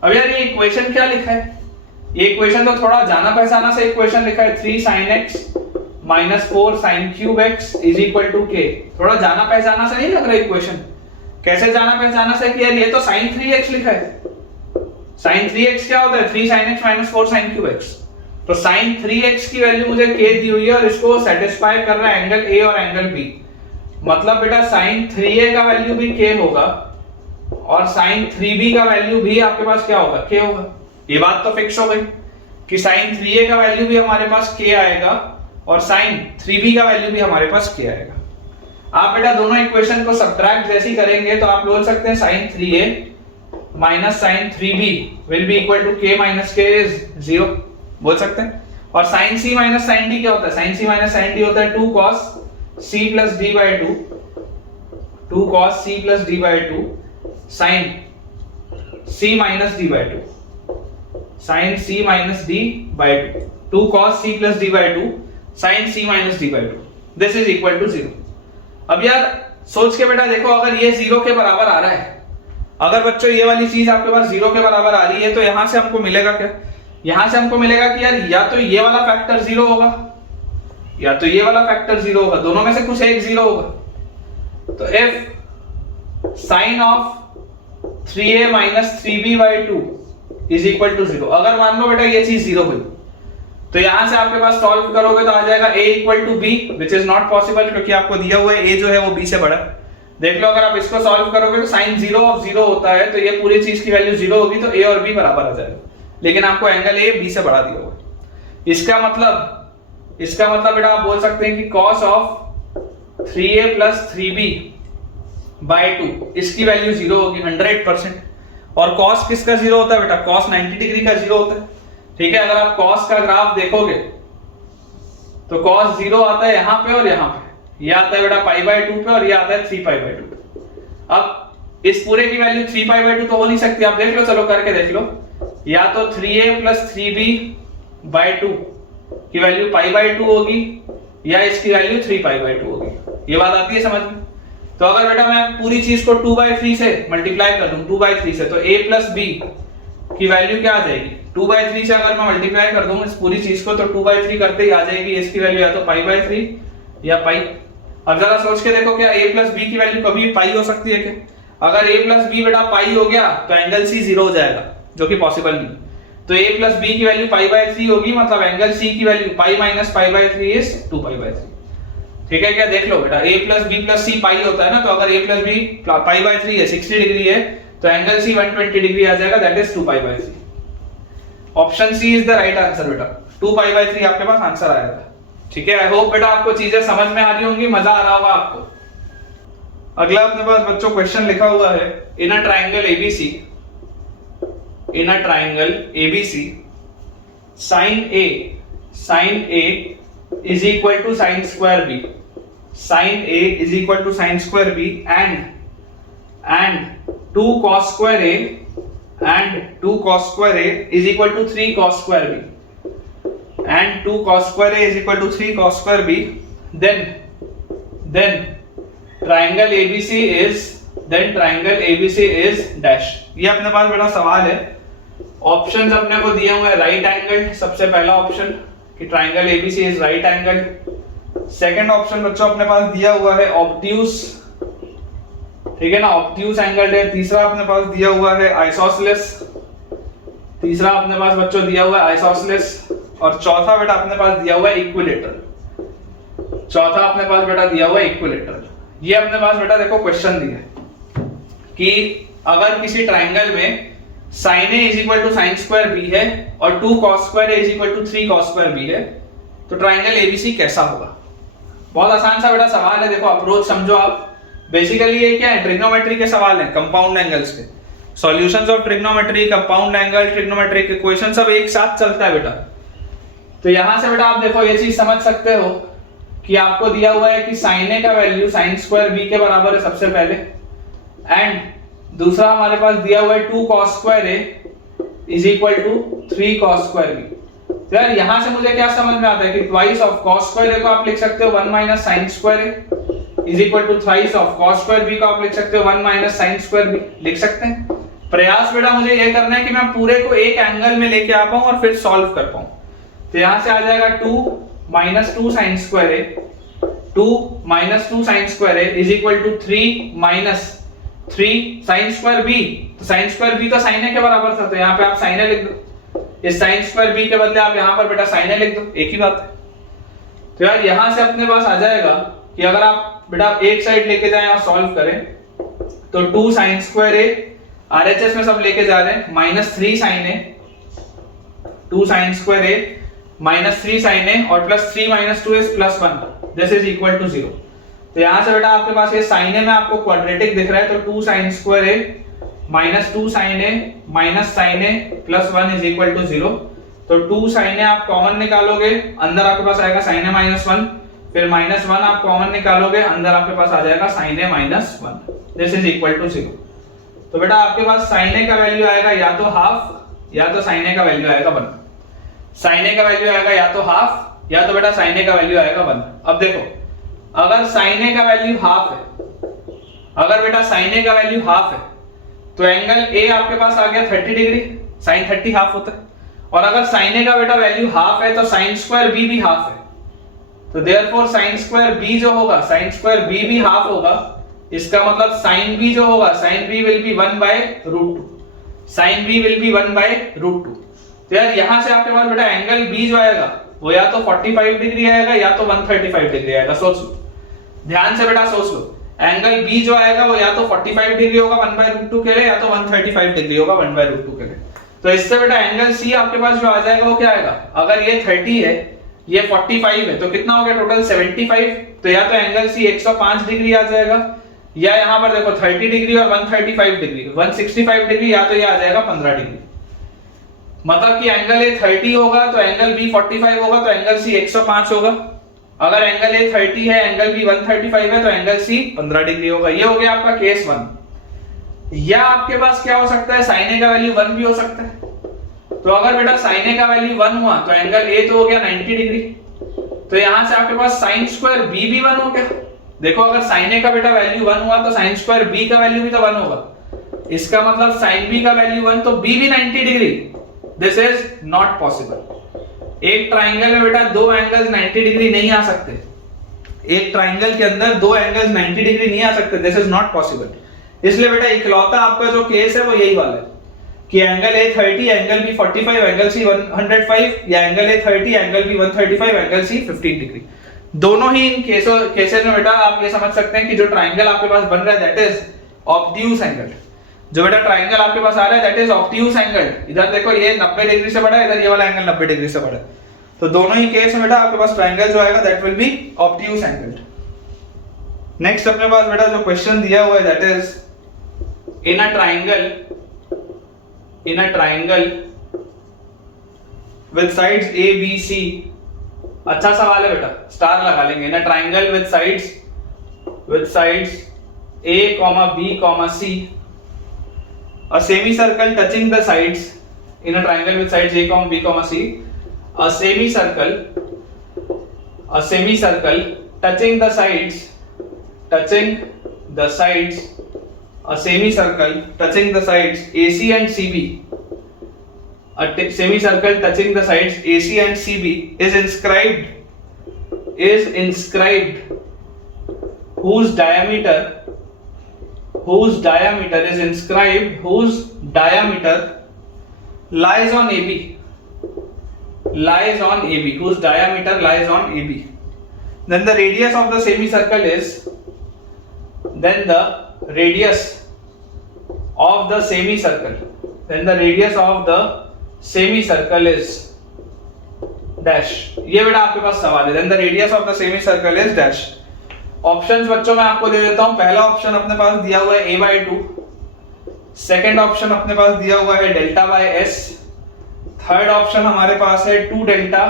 अब यार ये इक्वेशन क्या लिखा है, ये इक्वेशन तो थोड़ा जाना पहचाना से इक्वेशन लिखा है 3 sin x minus 4 sin cube x is equal to k, थोड़ा जाना पहचाना से नहीं लग रहा इक्वेशन। कैसे जाना पहचाना से कि यार ये तो sin 3x लिखा है, sin 3x क्या होता है 3 sin x minus 4 sin cube x, तो sin 3x की वैल्यू मुझे k दी हुई है और इसको सेटिस्फाई कर रहा है एंगल A और एंगल B, मतलब बेटा sin 3a का वैल्यू भी k होगा और sin 3b का वैल्यू भी आपके पास क्या होगा, k होगा। ये बात तो फिक्स हो गई कि sin 3a का वैल्यू भी हमारे पास k आएगा और sin 3b का वैल्यू भी हमारे पास k आएगा। आप बेटा दोनों इक्वेशन को सब्ट्रैक्ट जैसी करेंगे तो आप बोल सकते हैं sin 3a minus sin 3b will be equal to k minus k is 0 बोल सकते हैं। और sin c minus sin d क्या होता है, sin c minus sin d होता है 2 cos c plus d by 2, 2 cos c plus d by 2 sin c minus d by 2, sin c minus d by 2, 2 cos c plus d by 2 sin c minus d by 2, this is equal to 0। अब यार सोच के बेटा देखो अगर ये 0 के बराबर आ रहा है, अगर बच्चों ये वाली चीज आपके पास 0 के बराबर आ रही है तो यहां से हमको मिलेगा क्या, यहां से हमको मिलेगा कि यार या तो ये वाला फैक्टर 0 होगा या तो ये वाला फैक्टर 0 होगा, दोनों में से कुछ एक 0 होगा। तो if sine of 3a minus 3b by 2 is equal to 0, अगर मान लो बेटा ये चीज 0 हुई तो यहां से आपके पास सॉल्व करोगे तो आ जाएगा a equal to b, which is not possible क्योंकि आपको दिया हुआ है a जो है वो b से बड़ा है। देख लो अगर आप इसको सॉल्व करोगे तो साइन 0 ऑफ 0 होता है, तो ये पूरी चीज की वैल्यू 0 होगी, तो a और b बराबर आ जाएगा, लेकिन आपको एंगल a b से बढ़ा दिया हुआ है। इसका मतलब बेटा आप बोल सकते हैं कि cos of 3a plus 3b by 2 इसकी वैल्यू 0 होगी 100%। और cos किसका 0 होता है बेटा? cos 90 डिग्री का 0 होता है। ठीक है, अगर आप cos का ग्राफ देखोगे तो cos 0 आता है यहां पे और यहां पे, ये आता है बेटा पाई बाई 2 पे और ये आता है 3 पाई बाई 2 पे। अब इस पूरे की वैल्यू 3 पाई बाई 2 तो हो नहीं सकती, आप देख लो, चलो करके देख लो, या तो 3a प्लस 3b बाई 2 की वैल्यू पाई बाई 2 होगी या इसकी वैल्यू 3 पाई बाई 2 होगी। ये बात आती है समझ में? तो अगर बेटा मैं पूरी चीज को 2/3 से मल्टीप्लाई कर दूं, 2/3 से, तो a प्लस b की वैल्यू क्या आ जाएगी? 2/3 से अगर मैं मल्टीप्लाई कर दूं इस पूरी चीज को तो 2/3 करते ही आ जाएगी इसकी वैल्यू या तो पाई/3 या पाई। अब जरा सोच के देखो, क्या a प्लस b की वैल्यू कभी पाई हो सकती है क्या? अगर a प्लस b बेटा पाई हो गया तो एंगल c 0 हो जाएगा, जो कि पॉसिबल नहीं। तो a प्लस b की वैल्यू पाई/3 होगी, मतलब एंगल c की वैल्यू पाई माइनस पाई/3 इज 2 पाई/3। ठीक है, क्या देख लो बेटा, a plus b plus c पाई होता है ना, तो अगर a प्लस b पाई/3 है 60 डिग्री है तो एंगल c 120 डिग्री आ जाएगा, दैट इज 2 पाई/3। Option c is the right answer बेटा, 2 पाई/3 आपके पास आंसर आएगा। ठीक है, आई होप बेटा आपको चीजें समझ में आ रही होंगी, मजा आ रहा होगा आपको। अगला अपने पास बच्चों क्वेश्चन लिखा हुआ है, in a triangle ABC sin A is equal to sin square B, sin A is equal to sin square B and 2 cos square A is equal to 3 cos square B, and 2 cos square A is equal to 3 cos square B, then triangle ABC is dash। ये अपने पास बेटा सवाल है, options अपने को दिए हुए हैं राइट एंगल, सबसे पहला ऑप्शन कि triangle ABC is right angle. Second option बच्चों अपने पास दिया हुआ है ऑब्ट्यूज, ठीक है ना, ऑब्ट्यूज एंगल है। तीसरा अपने पास दिया हुआ है आइसोसेलेस, तीसरा अपने पास बच्चों दिया हुआ है आइसोसेलेस, और चौथा बेटा अपने पास दिया हुआ है इक्विलेटरल। चौथा अपने पास बेटा दिया हुआ है इक्विलेटरल। ये अपने पास बेटा देखो क्वेश्चन दिया है कि अगर किसी ट्राइंगल में sin A is equal to sin square B है और 2 cos square A is equal to 3 cos square B है, तो ट्राइंगल ABC कैसा होगा? बहुत आसान सा बेटा सवाल है, देखो अप्रोच समझो आप। बेसिकली ये क्या है, ट्रिग्नोमेट्री के सवाल हैं, कंपाउंड एंगल्स के, solutions of trigonometry, compound angle, trigonometric equation सब एक साथ चलता है बेटा। तो यहां से बेटा आप देखो ये चीज समझ सकते हो कि आपको दिया हुआ है कि sin A का वैल्यू sin स्क्वायर B के बराबर है सबसे पहले, एंड दूसरा हमारे पास दिया हुआ है 2 cos square A is equal to 3 cos square B। तो यार यहां से मुझे क्या समझ में आता है कि twice of cos square A को आप लिख सकते हो 1 minus sin square A is equal to thrice of cos square B को आप लिख सकते हो 1 minus sin square B, लिख सकते हैं। प्रयास बेटा मुझे ये करना है कि मैं पूरे को एक एंगल में लेके आ पाऊं और फिर सॉल्व कर पाऊं। तो यहां से आ जाएगा 2 minus 2 sin square A, 2 minus 2 sin square A is equal to 3 minus 3 sin square B। तो sin square B तो sin A के बराबर था, तो यहाँ पे आप sin A लिख दो, इस sin square B के बदले आप यहाँ पर बेटा sin A लिख दो, एक ही बात है। तो यार यहाँ से अपने पास आ जाएगा कि अगर आप बेटा एक साइड लेके जाएं और सॉल्व करें तो 2 sin square A, RHS में सब लेके जा रहे हैं, minus 3 sin A, 2 sin square A minus 3 sin A और plus 3 minus 2 is plus 1, this is equal to 0। तो यहां से बेटा आपके पास ये sin A में आपको क्वाड्रेटिक दिख रहा है, तो 2 sin square A minus 2 sin A minus sin A plus 1 is equal to 0। तो 2 sin A आप कॉमन निकालोगे, अंदर आपके पास आएगा sin A minus 1, फिर minus 1 आप कॉमन निकालोगे, अंदर आपके पास आ जाएगा sin A minus 1, this is equal to 0। तो बेटा आपके पास sin A का वैल्यू आएगा या तो हाफ या तो sin A का वैल्यू आएगा 1। sin A का वैल्यू आएगा या तो हाफ या तो बेटा sin A का वैल्यू आएगा 1। अब देखो अगर sin A का वैल्यू हाफ है, अगर बेटा sin A का वैल्यू हाफ है तो एंगल A आपके पास आ गया 30 डिग्री, sin 30 हाफ होता है। और अगर sin A का बेटा वैल्यू हाफ है तो sin स्क्वायर B भी हाफ है, तो देयरफॉर sin स्क्वायर b जो होगा, sin स्क्वायर b भी हाफ होगा, इसका मतलब sin b जो होगा, sin b will B 1/√2, sin b will B 1/√2। तो यार यहां से आपके पास बेटा एंगल b जो आएगा वो या तो 45 डिग्री आएगा या तो 135 डिग्री आएगा। सोच लो, ध्यान से बेटा सोच लो, एंगल b जो आएगा वो या तो 45 डिग्री होगा 1/√2 के लिए या तो 135 डिग्री होगा 1/√2 के लिए। तो इससे बेटा एंगल c आपके पास जो आ जाएगा वो क्या आएगा, अगर ये 30 है ये 45 है तो कितना हो गया टोटल 75। तो या तो एंगल c 105 डिग्री आ जाएगा, या यहां पर देखो 30 डिग्री और 135 डिग्री 165 डिग्री, या तो ये आ जाएगा 15 डिग्री। मतलब कि एंगल a 30 होगा तो एंगल b 45 होगा तो एंगल c 105 होगा। अगर एंगल a 30 है एंगल b 135 है तो एंगल c 15 डिग्री होगा। ये हो गया आपका केस 1। या आपके पास क्या हो सकता है, sin a का वैल्यू 1 भी हो सकता है। तो अगर बेटा sin a का वैल्यू 1 हुआ तो एंगल a तो हो गया 90 डिग्री, तो यहां से आपके पास sin स्क्वायर b भी 1 हो गया। देखो अगर sin a का बेटा वैल्यू 1 हुआ तो sin स्क्वायर b का वैल्यू भी तो 1 होगा, इसका मतलब sin b का वैल्यू 1 तो b भी 90 degree. This is not possible. एक ट्राइंगल में बेटा दो एंगल्स 90 डिग्री नहीं आ सकते, एक ट्राइंगल के अंदर दो एंगल्स 90 डिग्री नहीं आ सकते, दिस इज नॉट पॉसिबल। इसलिए बेटा इकलौता आपका जो केस है वो यही वाला है कि angle a 30 angle b 45 angle c 105, या angle a 30 angle b 135 angle c 15 degree. दोनों ही इन केसेस में बेटा आप ये समझ सकते हैं कि जो ट्राइंगल आपके पास बन रहा है दैट इज ऑब्ट्यूज एंगल। जो बेटा ट्राइंगल आपके पास आ रहा है दैट इज ऑब्ट्यूज एंगल। इधर देखो ये 90 डिग्री से बड़ा है, इधर ये वाला एंगल 90 डिग्री से बड़ा है, तो दोनों ही केस में बेटा आपके पास ट्राइंगल जो आएगा that will be obtuse angle. Next अपने पास बेटा जो क्वेश्चन दिया हुआ है that is in a triangle with sides a b c। अच्छा सवाल है बेटा, स्टार लगा लेंगे। In a triangle with sides a, b, c, a semicircle touching the sides in a triangle with sides a, b, c, a semicircle touching the sides a semicircle touching the sides AC and CB, a semicircle touching the sides AC and CB is inscribed whose diameter lies on AB, whose diameter lies on AB. Then the radius of the semicircle is dash। ये बेटा आपके पास सवाल है। Then the radius of the semicircle is dash। Options बच्चों मैं आपको दे देता हूं। पहला ऑप्शन अपने पास दिया हुआ है a/2, सेकंड ऑप्शन अपने पास दिया हुआ है डेल्टा/s, थर्ड ऑप्शन हमारे पास है 2 delta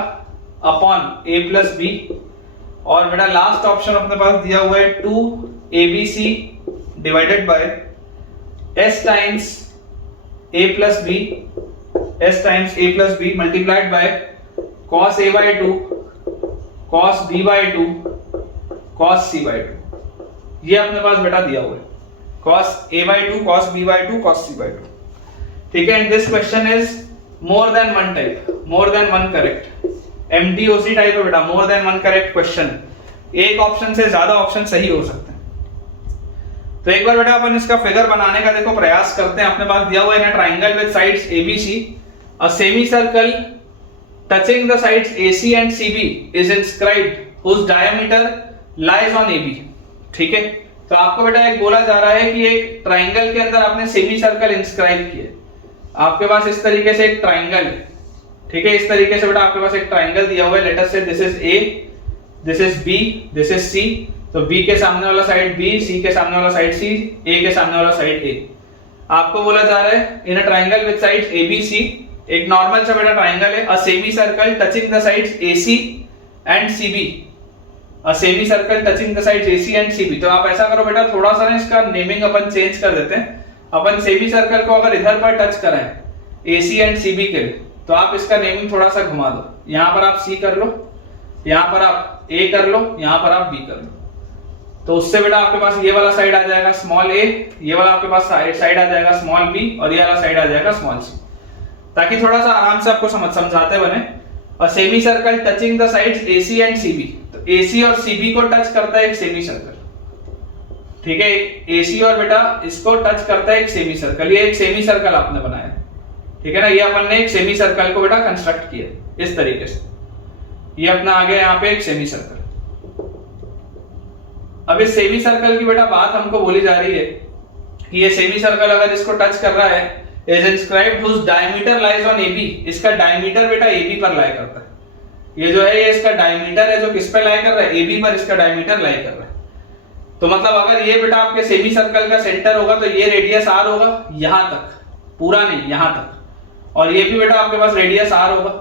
upon a plus b, और बेटा लास्ट ऑप्शन अपने पास दिया हुआ है 2 abc divided by s times a plus b multiplied by cos a/2 cos b/2 cos c/2। ये अपने पास बेटा दिया हुआ है cos a/2 cos b/2 cos c/2। ठीक है, and this question is more than one type, more than one correct, MTOC type है बेटा, more than one correct question. एक ऑप्शन से ज्यादा ऑप्शन सही हो सकते हैं। तो एक बार बेटा अपन इसका फिगर बनाने का देखो प्रयास करते हैं। अपने पास दिया हुआ है ना triangle with sides ABC, a semi circle touching the sides AC and CB is inscribed whose diameter lies on AB। ठीक है, तो आपको बेटा एक बोला जा रहा है कि एक ट्राइंगल के अंदर आपने सेमी सर्कल इंस्क्राइब किया। आपके पास इस तरीके से एक ट्राइंगल, ठीक है, इस तरीके से बेटा आपके पास एक ट्राइंगल दिया हुआ है। लेट अस से this is A, this is B, this is C। तो B के सामने वाला साइड B, C के सामने वाला साइड C, A के सामने वाला साइड A। आपको बोला जा रहा है in a triangle with sides ABC, एक नॉर्मल सा बेटा ट्राइंगल है, a semi circle touching the sides AC and CB, a semi circle touching the sides AC and CB। तो आप ऐसा करो बेटा, थोड़ा सा ना इसका नेमिंग अपन चेंज कर देते हैं। अपन सेमी सर्कल को अगर इधर पर टच कराएं AC एंड CB के लिए, तो आप इसका नेमिंग थोड़ा सा घुमा दो। यहां पर आप C कर लो, यहां पर आप A कर लो, यहां पर आप B कर लो। तो उससे बेटा आपके पास ये वाला साइड आ जाएगा स्मॉल a, ये वाला आपके पास साइड आ जाएगा स्मॉल b, और ये वाला साइड आ जाएगा स्मॉल c, ताकि थोड़ा सा आराम से आपको समझाते बने। और semi circle touching the sides AC and CB, तो AC और CB को टच करता है एक सेमी सर्कल, ठीक है, एक AC और बेटा इसको टच करता है एक सेमी सर्कल, ये एक सेमी सर्कल आपने बनाया, ठीक है ना, ये अपन ने एक सेमी सर्कल को बेटा कंस्ट्रक्ट किया इस तरीके से, ये अपना आ गया यहाँ पे एक सेमी सर्कल। अब इस सेमी सर्कल की बेटा बात हमको बोली जा रही है कि ये सेमी सर्कल अगर इसको टच कर रहा है, is inscribed whose diameter lies on AB, इसका डायमीटर बेटा AB पर लाई करता है, ये जो है ये इसका डायमीटर है जो किस पे लाई कर रहा है, AB पर इसका डायमीटर लाई कर रहा है। तो मतलब अगर ये बेटा आपके सेमी सर्कल का सेंटर होगा तो ये रेडियस R होगा यहां तक, पूरा नहीं यहां तक, और ये भी बेटा आपके पास रेडियस R होगा,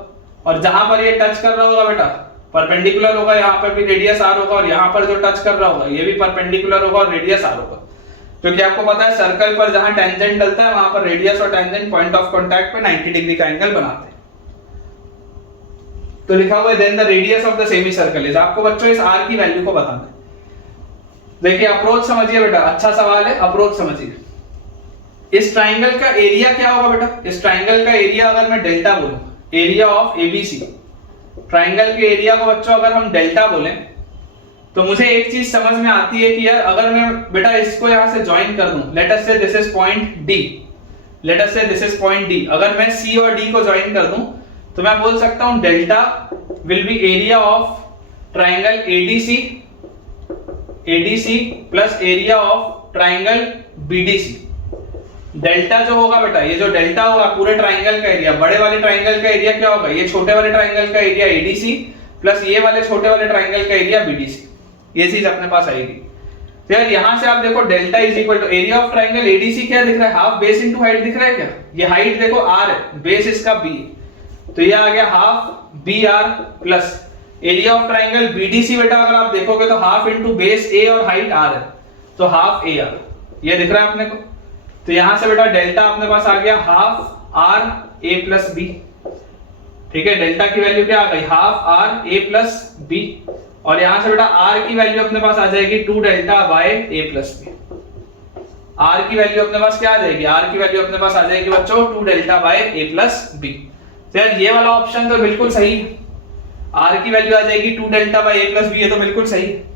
और जहां पर ये टच कर रहा होगा बेटा परपेंडिकुलर होगा, यहाँ पर भी रेडियस R होगा, और यहाँ पर जो टच कर रहा होगा ये भी परपेंडिकुलर होगा और रेडियस R होगा, क्योंकि आपको पता है सर्कल पर जहां टेंजेंट डलता है वहां पर रेडियस और टेंजेंट पॉइंट ऑफ कांटेक्ट पे 90 डिग्री का एंगल बनाते हैं। तो लिखा हुआ है then the radius of the semicircle is, आपको बच्चों इस R की वैल्यू को बताना है। देखिए अप्रोच समझिए बेटा, अच्छा सवाल है, अप्रोच समझिए। इस ट्राइंगल का एरिया क्या होगा बेटा, इस ट्राइंगल का एरिया अगर मैं डेल्टा बोलूं, एरिया ऑफ ABC, ट्राइंगल के एरिया को बच्चों अगर हम डेल्टा बोलें तो मुझे एक चीज समझ में आती है कि यार अगर मैं बेटा इसको यहां से ज्वाइन कर दूं, लेट अस से this is point D, let us से दिस इज पॉइंट D, अगर मैं C और D को ज्वाइन कर दूं तो मैं बोल सकता हूं delta will be area of triangle ADC plus area of triangle BDC। Delta जो होगा बेटा, ये जो डेल्टा होगा पूरे ट्राइंगल का एरिया, बड़े वाले ट्राइंगल का एरिया क्या होगा, ये छोटे वाले ट्राइंगल का एरिया ADC प्लस ये वाले छोटे वाले ट्राइंगल का एरिया BDC, ये चीज अपने पास आएगी। तो यार यहां से आप देखो delta is equal to area of triangle ADC क्या दिख रहा है, हाफ बेस इनटू हाइट दिख रहा है क्या, ये हाइट देखो R है, बेस इसका B, तो ये आ गया half BR plus area of triangle BDC बेटा अगर आप देखोगे तो हाफ इनटू बेस A और हाइट R है, तो हाफ AR, ये दिख रहा है अपने को। तो यहां से बेटा डेल्टा अपने पास आ गया half R A plus B, ठीक है, डेल्टा की वैल्यू क्या आ गई, half R A plus B, और यहां से बेटा R की वैल्यू अपने पास आ जाएगी 2 delta by A plus B। R की वैल्यू अपने पास क्या आ जाएगी, R की वैल्यू अपने पास आ जाएगी बच्चों 2 delta by A plus B। तो यार ये वाला ऑप्शन तो बिल्कुल सही है, R की वैल्यू आ जाएगी 2 delta by A plus B, ये तो बिल्कुल सही है।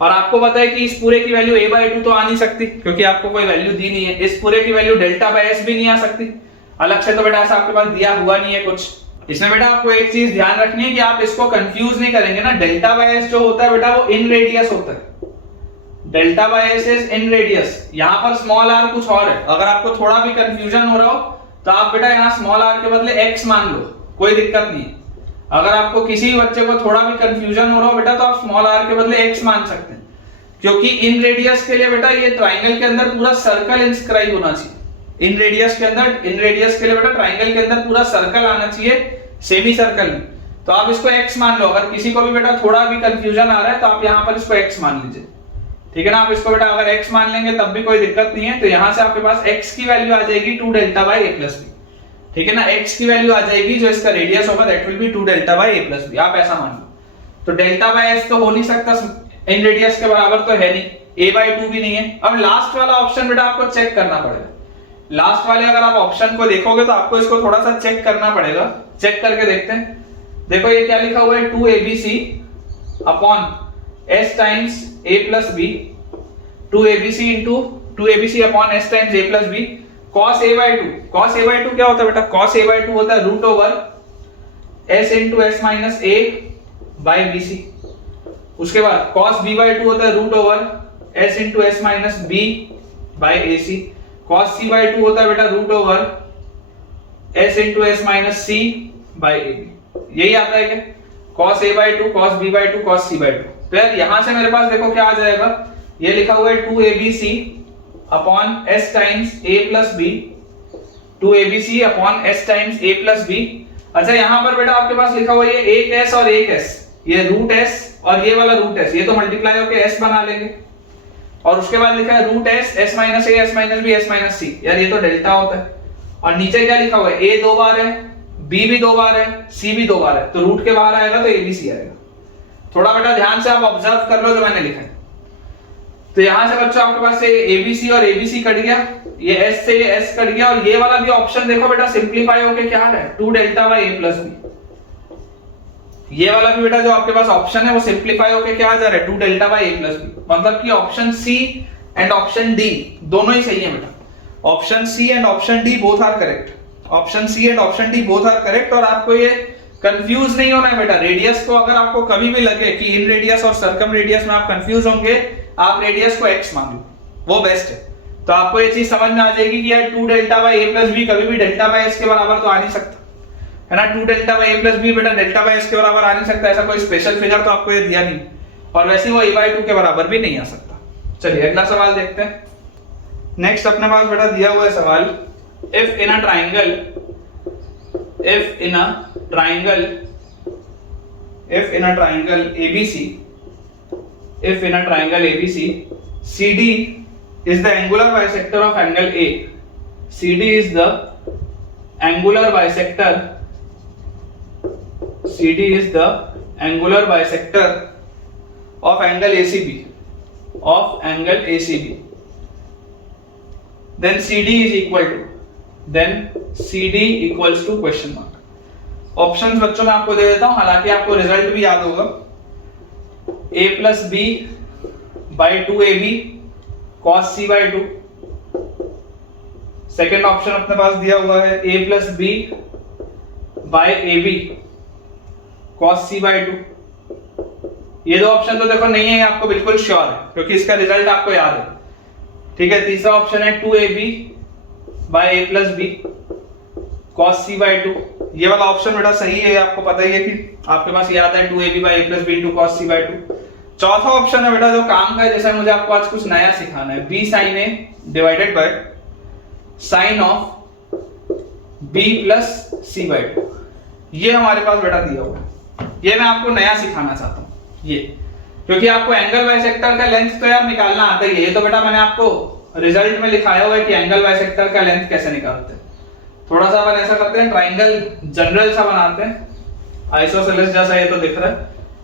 और आपको पता है कि इस पूरे की वैल्यू A/2 तो आ नहीं सकती क्योंकि आपको कोई वैल्यू दी नहीं है, इस पूरे की वैल्यू डेल्टा बाय S भी नहीं आ सकती, अलग से तो बेटा ऐसा आपके पास दिया हुआ नहीं है कुछ। इसमें बेटा आपको एक चीज ध्यान रखनी है कि आप इसको कंफ्यूज नहीं करेंगे ना, डेल्टा बाय एस जो होता है बेटा वो इन रेडियस होता है, delta by S is in radius, यहां पर स्मॉल r कुछ और है। अगर आपको थोड़ा भी कंफ्यूजन हो रहा हो तो आप बेटा यहां स्मॉल r के बदले x मान लो, कोई दिक्कत नहीं है। अगर आपको किसी बच्चे को थोड़ा भी कंफ्यूजन हो रहा हो बेटा तो आप स्मॉल r के बदले x मान सकते हैं, क्योंकि इन रेडियस के लिए बेटा ये ट्राइंगल के अंदर पूरा सर्कल इंस्क्राइब होना चाहिए, इन रेडियस के अंदर, इन रेडियस के लिए बेटा ट्राइंगल के अंदर पूरा सर्कल आना चाहिए सेमी सर्कल में, तो आप इसको x मान लो। अगर किसी को भी बेटा थोड़ा भी कंफ्यूजन आ रहा है तो आप यहाँ पर इसको x मान लीजिए, ठीक है ना, आप इसको बेटा अगर x मान लेंगे तब भी कोई दिक्कत नहीं है। तो यहाँ से आपके पास x की वैल्यू आ जाएगी 2 delta by A plus B, ठीक है ना, x की वैल्यू आ जाएगी जो इसका रेडियस होगा that will be 2 delta by A plus B, आप ऐसा मान लो। तो डेल्टा बाय S तो हो नहीं सकता, इन रेडियस के बराबर तो है नहीं, A/2 भी नहीं है। अब लास्ट वाला ऑप्शन बेटा आपको चेक करना पड़ेगा, लास्ट वाले अगर आप ऑप्शन को देखोगे तो आपको इसको थोड़ा सा चेक करना पड़ेगा, चेक करके देखते हैं। देखो ये क्या लिखा हुआ है, 2ABC upon S times A plus B, 2ABC into 2ABC upon S times A plus B, cos A/2, cos A/2 क्या होता है बेटा, cos A/2 होता है root over S into S minus A by BC। उसके बाद cos B/2 होता है root over S into S minus B by AC। cos C/2 होता है बेटा root over S into S minus C by AB, यही आता है क्या, cos A/2, cos B/2, cos C/2। तो यार यहां से मेरे पास देखो क्या आ जाएगा, ये लिखा हुआ है 2ABC upon S times A plus B, 2ABC upon S times A plus B। अच्छा यहाँ पर बेटा आपके पास लिखा हुआ है ये एक S और एक S, ये रूट S और ये वाला रूट S, ये तो मल्टीप्लाई होकर S बना लेंगे, और उसके बाद लिखा है root S, S minus A, S minus B, S minus C, यार ये तो डेल्टा होता है। और नीचे क्या लिखा हुआ है, A 2 बार है, B भी 2 बार है, C भी 2 बार है, तो रूट के बाहर आएगा तो ABC आएगा। थोड़ा बेटा ध्यान से आप ऑब्जर्व कर लो जो मैंने लिखा है। तो यहां से बच्चों आपके पास से ABC और ABC कट गया, ये S से ये S कट गया, और ये वाला भी ऑप्शन देखो बेटा सिंपलीफाई होके क्या आ रहा है, 2 delta by A plus B। ये वाला भी बेटा जो आपके पास ऑप्शन है वो सिंप्लीफाई होके क्या आ जा रहा है 2 delta by a plus B, मतलब कि option C and option D दोनों ही सही है बेटा। Option C and option D both are correct, option C and option D both are correct. और आपको ये कंफ्यूज नहीं होना है बेटा, रेडियस को अगर आपको कभी भी लगे कि इन रेडियस और सर्कम रेडियस में आप कंफ्यूज होंगे, आप रेडियस को x मान लो, वो बेस्ट है। तो आपको ये चीज समझ में आ जाएगी कि यार 2 delta by a plus B कभी भी डेल्टा बाई s के बराबर तो आ नहीं सकता है ना। 2 delta by a plus B बेटा डेल्टा बाई s के बराबर आ नहीं सकता, ऐसा कोई स्पेशल फिगर तो आपको ये दिया नहीं, और वैसे वो a बाई 2 के बराबर भी नहीं आ सकता। चलिए अगला सवाल देखते हैं। नेक्स्ट अपने पास बेटा दिया हुआ है सवाल, if in a triangle ABC, CD is the angular bisector of angle A. CD is the angular bisector of angle ACB. Then CD equals to question mark. Options बच्चों में आपको दे देता हूं, हालांकि आपको रिजल्ट भी याद होगा, a plus B by 2ab cos c by 2। Second option अपने पास दिया हुआ है a plus B by ab cos c by 2। ये दो ऑप्शन तो देखो नहीं है, आपको बिल्कुल श्योर है क्योंकि इसका रिजल्ट आपको याद है, ठीक है। तीसरा ऑप्शन है 2ab by a plus B cos c by 2। ये वाला ऑप्शन बेटा सही है, आपको पता ही है कि आपके पास याद है 2ab by a plus B into cos c by 2। चौथा ऑप्शन है बेटा जो काम का है, जैसे मुझे आपको आज कुछ नया सिखाना है, b sin a divided by sin of b plus c by 2। ये हमारे पास बेटा दिया हुआ है, ये मैं आपको नया सिखाना चाहता हूँ ये, क्योंकि आपको एंगल बाइसेक्टर का लेंथ तो यार निकालना आता ही है। ये तो बेटा मैंने आपको रिजल्ट में लिखाया हुआ है कि एंगल बाइसेक्टर का लेंथ कैसे निकालते हैं। थोड़ा सा अपन ऐसा करते हैं, ट्राइंगल जनरल सा बनाते हैं, आइसोसेलेस जैसा ये तो दिख रहा है,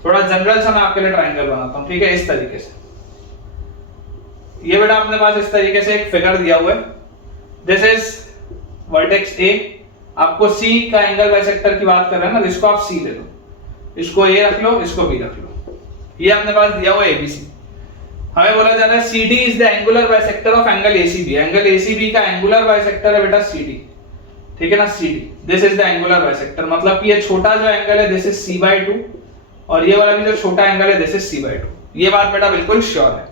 थोड़ा जनरल सा मैं आपके लिए ट्राइंगल बनाता हूं, ठीक है। इस तरीके से ये बेटा अपने पास इस तरीके से एक फिगर दिया हुआ है, दिस इज वर्टेक्स ए, आपको C का एंगल बाइसेक्टर की बात कर रहे हैं ना, इसको आप C ले लो, इसको A रख लो, इसको B रख लो। ये अपने पास दिया हुआ है ABC, हमें बोला जा रहा है CD is the angular bisector of angle ACB। Angle ACB का एंगुलर बाइसेक्टर है बेटा CD, ठीक है ना, CD, this is the angular bisector, मतलब कि ये छोटा जो एंगल है दिस इज C बाई 2, और ये वाला भी जो छोटा एंगल है दिस इज C बाई 2। ये बात बेटा बिल्कुल श्योर है।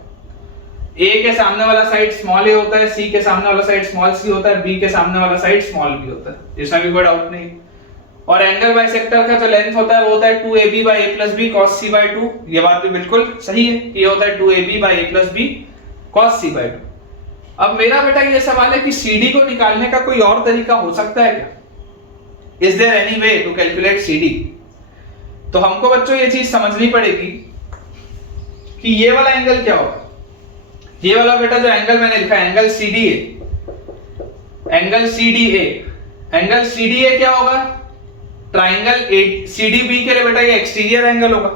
A के सामने वाला साइड स्मॉल a होता है, C के सामने वाला साइड स्मॉल c होता है, B के सामने वाला साइड स्मॉल b होता है, इसमें भी कोई डाउट नहीं। और एंगल बाइसेक्टर का जो लेंथ होता है वो होता है 2ab by a plus b cos c by 2। ये बात भी बिल्कुल सही है कि ये होता है 2ab by a plus b cos c by 2। अब मेरा बेटा ये सवाल है कि CD को निकालने का कोई और तरीका हो सकता है क्या? Is there any way to calculate CD? तो हमको बच्चों ये चीज समझनी पड़ेगी कि ये वाला एंगल क्या होगा। ये वाला बेटा जो एंगल मैंने लिखा है angle CDA, angle CDA, angle CDA क्या होगा? ट्राइंगल CDB के लिए बेटा ये एक्सटीरियर एंगल होगा।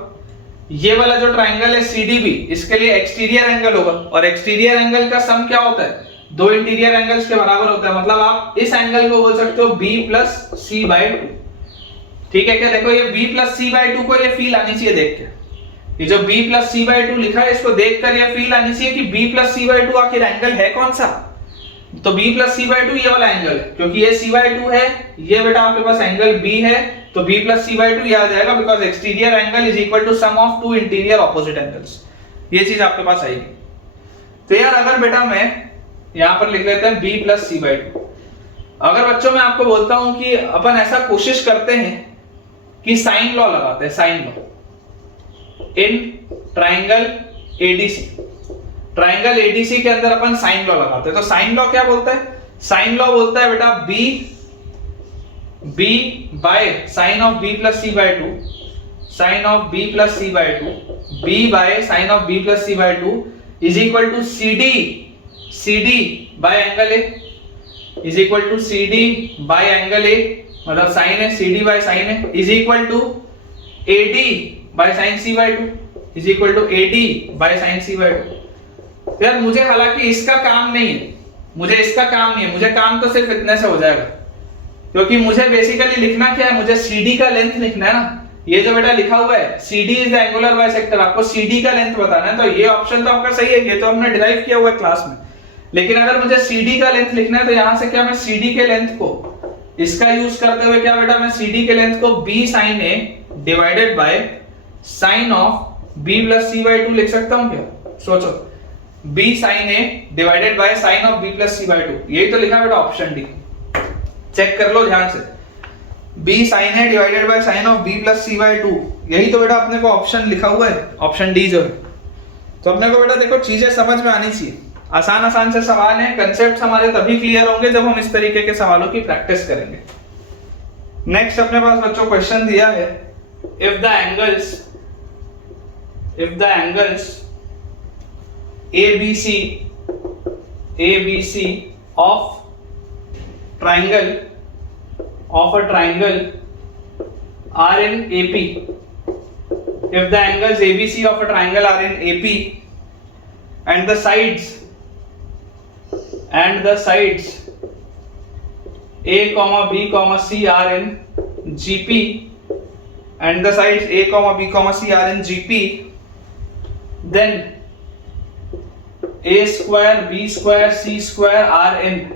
ये वाला जो ट्राइंगल है CDB, इसके लिए एक्सटीरियर एंगल होगा, और एक्सटीरियर एंगल का सम क्या होता है? दो इंटीरियर एंगल्स के बराबर होता है, मतलब आप इस एंगल को बोल सकते हो B प्लस C बाई 2, ठीक है क्या? देखो ये B प्लस C बाई 2 को ये फील आनी चाहिए देख के, ये जो B प्लस C बाई 2 लिखा है इसको देखकर ये फील आनी चाहिए कि B प्लस C बाई 2 आखिर एंगल है कौन सा। तो B प्लस C बाई 2 ये वाला एंगल है, क्योंकि ये C बाई 2 है, ये बेटा आपके पास एंगल B है, तो B प्लस C बाई 2 ये आ जाएगा, because exterior angle is equal to sum of two interior opposite angles. ये चीज आपके पास आएगी। तो यार अगर बेटा मैं यहां पर लिख लेते हैं B प्लस C बाई 2, अगर बच्चों मैं आपको बोलता हूं कि अपन ऐसा कोशिश करते हैं कि साइन लॉ लगाते हैं, sine law in triangle ADC, triangle ADC के अंदर अपन साइन लॉ लगाते हैं। तो साइन लॉ क्या बोलता है? साइन लॉ बोलता है बेटा B by sine of B plus C by 2, sine of B plus C by 2, B by sine of B plus C by 2 is equal to CD by angle A, is equal to CD by angle A, मतलब sine है CD by sine है, is equal to AD by sine C by 2, is equal to AD by sine C by 2। यार मुझे हालांकि इसका काम नहीं है, मुझे इसका काम नहीं है, मुझे काम तो सिर्फ इतने से हो जाएगा, क्योंकि मुझे बेसिकली लिखना क्या है? मुझे CD का लेंथ लिखना है ना। ये जो बेटा लिखा हुआ है CD is the angular bisector, आपको CD का लेंथ बताना है, तो ये ऑप्शन तो आपका सही है, ये तो हमने डिराइव किया हुआ है क्लास में। लेकिन अगर मुझे CD का लेंथ लिखना है तो यहां से क्या मैं CD के लेंथ को इसका यूज करते हुए क्या बेटा मैं CD के लेंथ को B sin A divided by sin of B plus C by 2 लिख सकता हूं क्या? सोचो, B sin A divided by sin of B plus C by 2, यही तो लिखा बेटा ऑप्शन डी, चेक कर लो ध्यान से। B sin A divided by sin of B plus C by 2, यही तो बेटा अपने को ऑप्शन लिखा हुआ है, ऑप्शन डी जो है। तो अपने को बेटा देखो चीजें समझ में आनी चाहिए, आसान आसान से सवाल हैं, कंसेप्ट हमारे तभी क्लियर होंगे जब हम इस तरीके के सवालों की प्रैक्टिस करेंगे। नेक्स्ट अपने पास बच्चों क्वेश्चन दिया है, if the angles ABC of a triangle are in AP, if the angles ABC of a triangle are in AP and the sides A, B, C are in GP and the sides A, B, C are in GP, then A square, B square, C square are in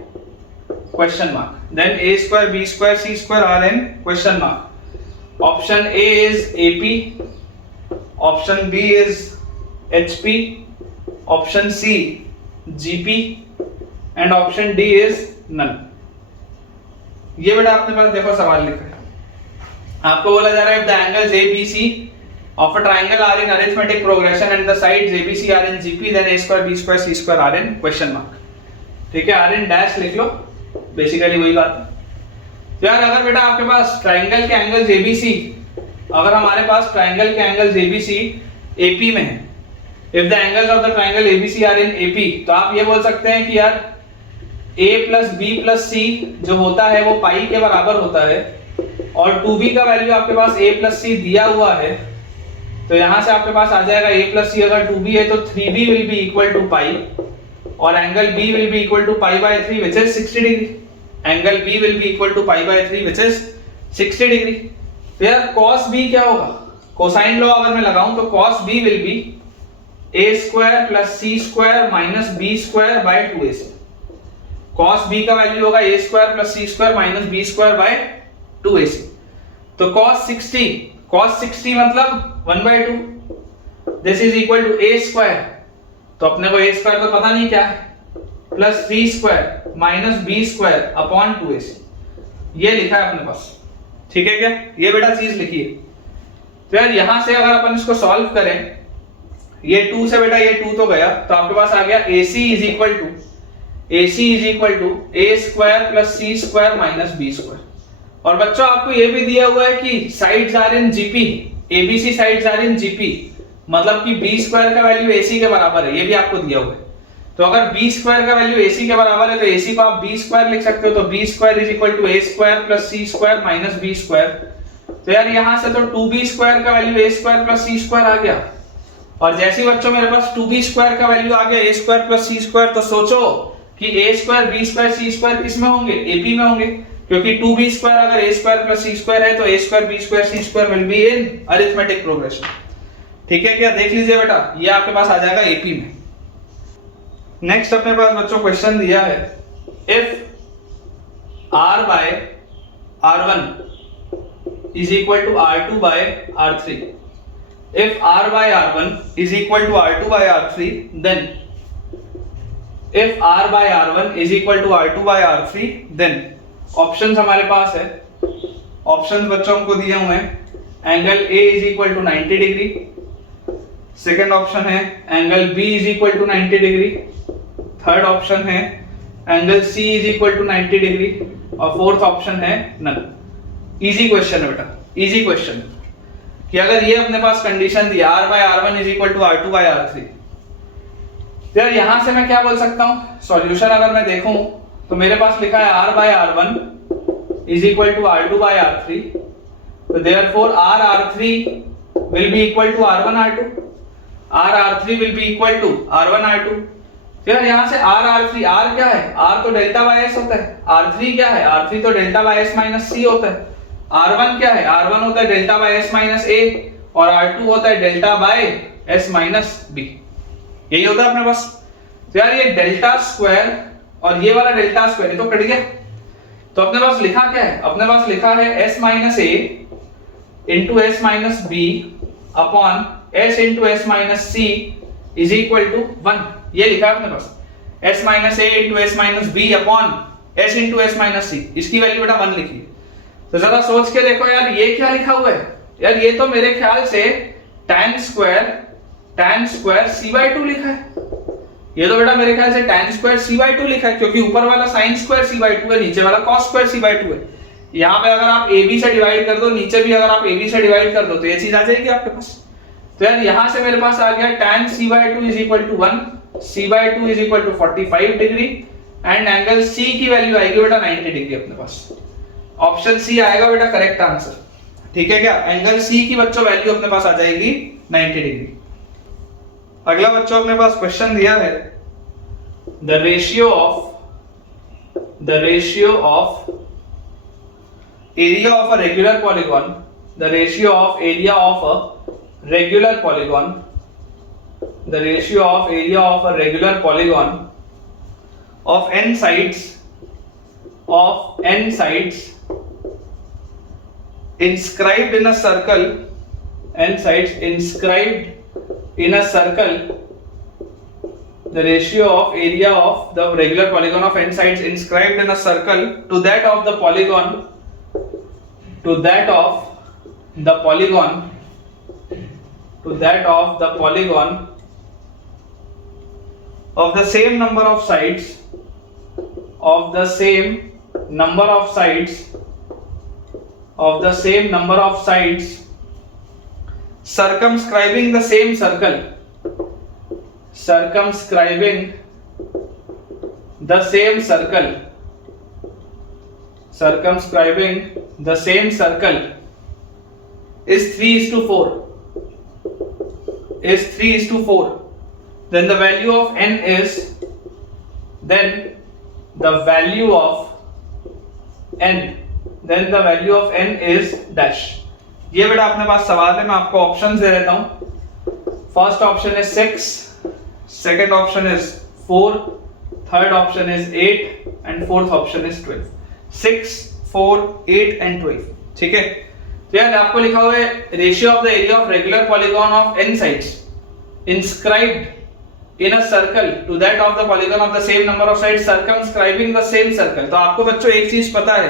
question mark. Then A square, B square, C square are in question mark. Option A is AP, option B is HP, option C GP and option D is none. ये बेटा अपने पास देखो सवाल लिखा है, आपको बोला जा रहा है if the angles ABC of a triangle are in arithmetic progression and the sides ABC are in GP, then A square, B square, C square are in question mark. ठीक है, R in dash लिख लो, basically वही बात है। तो यार अगर बेटा आपके पास ट्राइंगल के एंगल्स ABC, अगर हमारे पास ट्राइंगल के एंगल्स ABC AP में है, if the angles of the triangle ABC are in AP, तो आप ये बोल सकते हैं कि यार A plus B plus C जो होता है वो पाई के बराबर होता है, और 2B का वैल्यू आपके पास A प्लस C दिया हुआ है, तो यहां से आपके पास आ जाएगा A प्लस C, अगर 2B है तो 3B will be equal to pi, और angle B will be equal to pi by 3 which is 60 degree, angle B will be equal to pi by 3 which is 60 degree. तो यार cos B क्या होगा, cosine law अगर मैं लगाऊं तो cos B will be A square plus C square minus B square by 2AC। cos B का value होगा A square plus C square minus B square by 2AC। तो cos 60 मतलब 1/2, this is equal to A square, तो अपने को A square तो पता नहीं क्या है, plus C square minus B square upon 2AC, ये लिखा है अपने पास। ठीक है क्या, ये बेटा चीज लिखी है। तो यार यहां से अगर अपन इसको सॉल्व करें, ये 2 से बेटा ये 2 तो गया, तो आपके पास आ गया AC is equal to A square plus C square minus B square. और बच्चों आपको ये भी दिया हुआ है कि sides are in GP, ABC sides are in GP, मतलब कि B स्क्वायर का वैल्यू AC के बराबर है, ये भी आपको दिया हुआ है। तो अगर B स्क्वायर का वैल्यू AC के बराबर है तो AC को आप B स्क्वायर लिख सकते हो, तो B square is equal to A square plus C square minus B square. तो यार यहां से तो 2B स्क्वायर का value A square plus C square आ गया, और जैसे बच्चों मेरे पास 2B स्क्वायर का वैल्यू आ गया A square plus C square, तो सोचो कि A square B square C square किस में होंगे, AP में होंगे, क्योंकि 2B स्क्वायर अगर A square plus C square है तो A square B square C square will be in arithmetic progression. ठीक है क्या, देख लीजिए बेटा ये आपके पास आ जाएगा AP में। नेक्स्ट अपने पास बच्चों क्वेश्चन दिया है, if R by R1 is equal to R2 by R3, if R by R1 is equal to R2 by R3, then if R by R1 is equal to R2 by R3, then options हमारे पास है, options बच्चों को दिए हुए हैं, angle A is equal to 90 degree, second option है angle B is equal to 90 degree, third option है angle C is equal to 90 degree, और फोर्थ ऑप्शन है नन। इजी क्वेश्चन है बेटा, इजी क्वेश्चन कि अगर ये अपने पास कंडीशन दी R by R1 is equal to R2 by R3, तो यार यहां से मैं क्या बोल सकता हूं, सॉल्यूशन अगर मैं देखूं तो मेरे पास लिखा है R by R1 is equal to R2 by R3, तो therefore R3 will be equal to R1 R2, R3 will be equal to R1 R2। फिर यहां से R3, R क्या है, R तो डेल्टा बाय S होता है, R3 क्या है, R3 तो delta by S minus C होता है, R1 क्या है, R1 होता है delta by S minus A और R2 होता है delta by S minus B, यही होता है अपने पास। तो यार ये डेल्टा स्क्वायर और ये वाला डेल्टा स्क्वायर ये तो कट गया, तो अपने पास लिखा क्या है, अपने पास लिखा है s minus a into s minus b upon s into s minus c is equal to 1, ये लिखा है अपने पास s minus a into s minus b upon s into s minus c, इसकी वैल्यू बेटा 1 लिखी है। तो जरा सोच के देखो यार ये क्या लिखा हुआ है, यार ये तो मेरे ख्याल से tan स्क्वायर c/2 लिखा है, ये तो बेटा मेरे ख्याल से tan स्क्वायर c/2 लिखा है, क्योंकि ऊपर वाला sin स्क्वायर c/2 है, नीचे वाला cos स्क्वायर c/2 है। यहाँ पे अगर आप ab से डिवाइड कर दो, नीचे भी अगर आप ab से डिवाइड कर दो तो ये चीज आ जाएगी आपके पास। तो यार यहाँ से मेरे पास आ गया tan c/2 is equal to 1, c/2 is equal to 45 degree and angle c की वैल्यू आएगी बेटा 90 डिग्री अपने पास। ऑप्शन सी आएगा बेटा करेक्ट आंसर, ठीक है क्या, एंगल सी की बच्चों वैल्यू अपने पास आ जाएगी 90 डिग्री। अगला बच्चों अपने पास क्वेश्चन दिया है the ratio of area of a regular polygon, the ratio of area of a regular polygon, the ratio of area of a regular polygon of n sides inscribed in a circle, n sides inscribed in a circle, the ratio of area of the regular polygon of n sides inscribed in a circle to that of the polygon of the same number of sides circumscribing the same circle is 3:4, then the value of n is dash। ये बेटा अपने पास सवाल है, मैं आपको options दे देता हूं। First option is 6, second option is 4, third option is 8 and fourth option is 12। 6, 4, 8 and 12, ठीक है। तो यार आपको लिखा हुआ है ratio of the area of regular polygon of n sides inscribed in a circle to that of the polygon of the same number of sides circumscribing the same circle। तो आपको बच्चों एक चीज पता है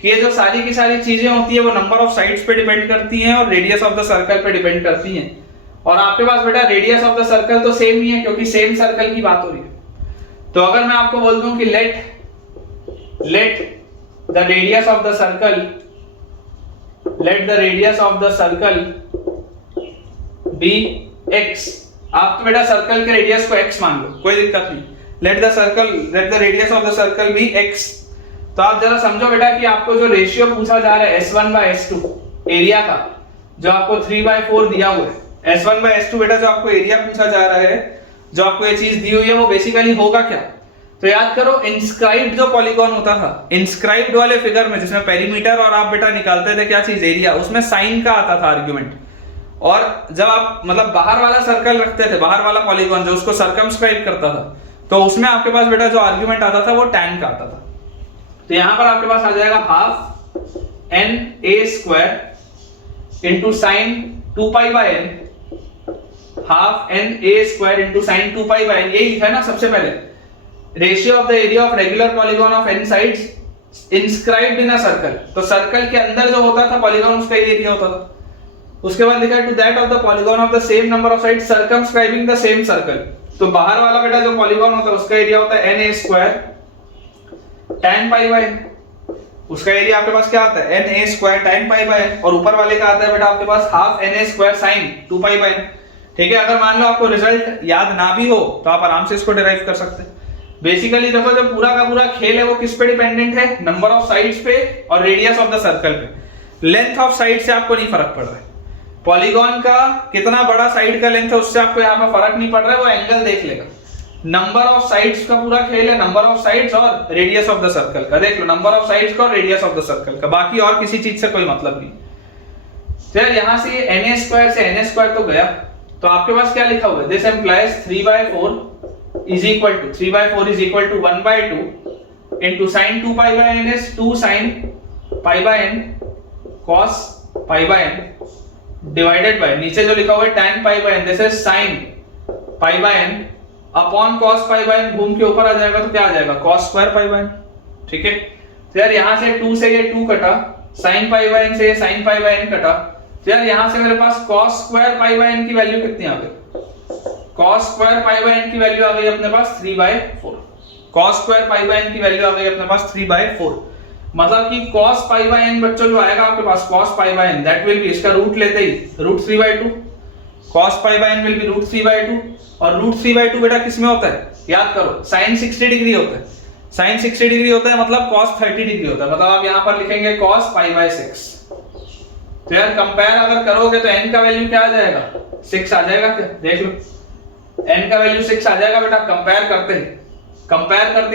कि ये जो सारी की सारी चीजें होती है वो नंबर ऑफ साइड्स पे डिपेंड करती हैं और रेडियस ऑफ द सर्कल पे डिपेंड करती हैं, और आपके पास बेटा रेडियस ऑफ द सर्कल तो सेम ही है क्योंकि सेम सर्कल की बात हो रही है। तो अगर मैं आपको बोल दूं कि let the radius of the circle be x, आप तो बेटा सर्कल के रेडियस को x मान लो, कोई दिक्कत नहीं। Let the radius of the circle be x। तो आप जरा समझो बेटा कि आपको जो रेशियो पूछा जा रहा है S1/S2 एरिया का, जो आपको 3/4 दिया हुआ है, S1/S2 बेटा जो आपको एरिया पूछा जा रहा है, जो आपको ये चीज दी हुई है, वो बेसिकली होगा क्या। तो याद करो इंस्क्राइब्ड जो पॉलीगॉन होता था, इंस्क्राइब्ड वाले फिगर में जिसमें पेरीमीटर और आप बेटा निकालते थे क्या चीज, एरिया, उसमें साइन का आता था आर्गुमेंट। और जब आप मतलब बाहर वाला सर्कल रखते थे, बाहर वाला पॉलीगॉन जो उसको सर्कमस्क्राइब करता था, तो उसमें आपके पास बेटा जो आर्गुमेंट आता था वो tan का आता था। तो यहां पर आपके पास आ जाएगा half n a square into sine 2π/n, half n a square into sine 2π/n, यही लिखा है ना सबसे पहले। Ratio of the area of regular polygon of n sides inscribed in a circle, तो सर्कल के अंदर जो होता था पॉलीगॉन उसका एरिया होता था। उसके बाद लिखा है to that of the polygon of the same number of sides circumscribing the same circle, तो बाहर वाला बेटा जो पॉलीगॉन होता है उसका एरिया होता है na स्क्वायर tan π/n, उसका एरिया आपके पास क्या आता है na स्क्वायर tan π/n, और ऊपर वाले का आता है बेटा आपके पास half na square sin 2π/n, ठीक है। अगर मान लो आपको रिजल्ट याद ना भी हो तो आप आराम से इसको डिराइव कर सकते हैं। बेसिकली देखो जो पूरा का पूरा खेल है वो किस पे डिपेंडेंट है, नंबर ऑफ साइड्स पे और रेडियस ऑफ द सर्कल पे। लेंथ ऑफ साइड से आपको नहीं फर्क पड़ रहा है, पॉलीगॉन का कितना बड़ा साइड का लेंथ है उससे आपको यहाँ पर फर्क नहीं पड़ रहा है, वो एंगल देख लेगा। नंबर ऑफ साइड्स का पूरा खेल है, नंबर ऑफ साइड्स और रेडियस ऑफ द सर्कल का। देख लो, नंबर ऑफ साइड्स का और रेडियस ऑफ द सर्कल का, बाकी और किसी चीज से कोई मतलब नहीं। तो यार यहां से na स्क्वायर से na स्क्वायर तो गया, तो आपके पास क्या लिखा हुआ है, this implies 3/4 is equal to 3/4 is equal to 1/2 into sin 2 pi by n is 2 sin pi by n cos pi by n divided by नीचे जो लिखा हुआ है tan pi by n, this is sin pi by n upon cos pi by n, घूम के ऊपर आ जाएगा तो क्या आ जाएगा cos square pi by n। ठीक है, तो यार यहां से 2 से ये 2 कटा, sin पाई बाय n से sin पाई बाय n कटा, तो यार यहां से मेरे पास cos square pi by n की वैल्यू कितनी आ गई, cos square pi by n की वैल्यू आ गई अपने पास 3/4। cos square pi by n की वैल्यू आ गई अपने पास 3/4, मतलब कि cos पाई बाय n बच्चों जो आएगा आपके पास cos pi by n, that will be, इसका रूट लेते ही √3/2, cos pi by n will be √3/2, और √3/2 बेटा किस में होता है, याद करो, sin 60 डिग्री होता है, sin 60 डिग्री होता है मतलब cos 30 डिग्री होता है, मतलब आप यहां पर लिखेंगे cos पाई बाय 6। तो यार कंपेयर अगर करोगे तो n का वैल्यू क्या आ जाएगा, 6 आ जाएगा। क्या देख लो, n का वैल्यू 6 आ जाएगा बेटा, कंपेयर करते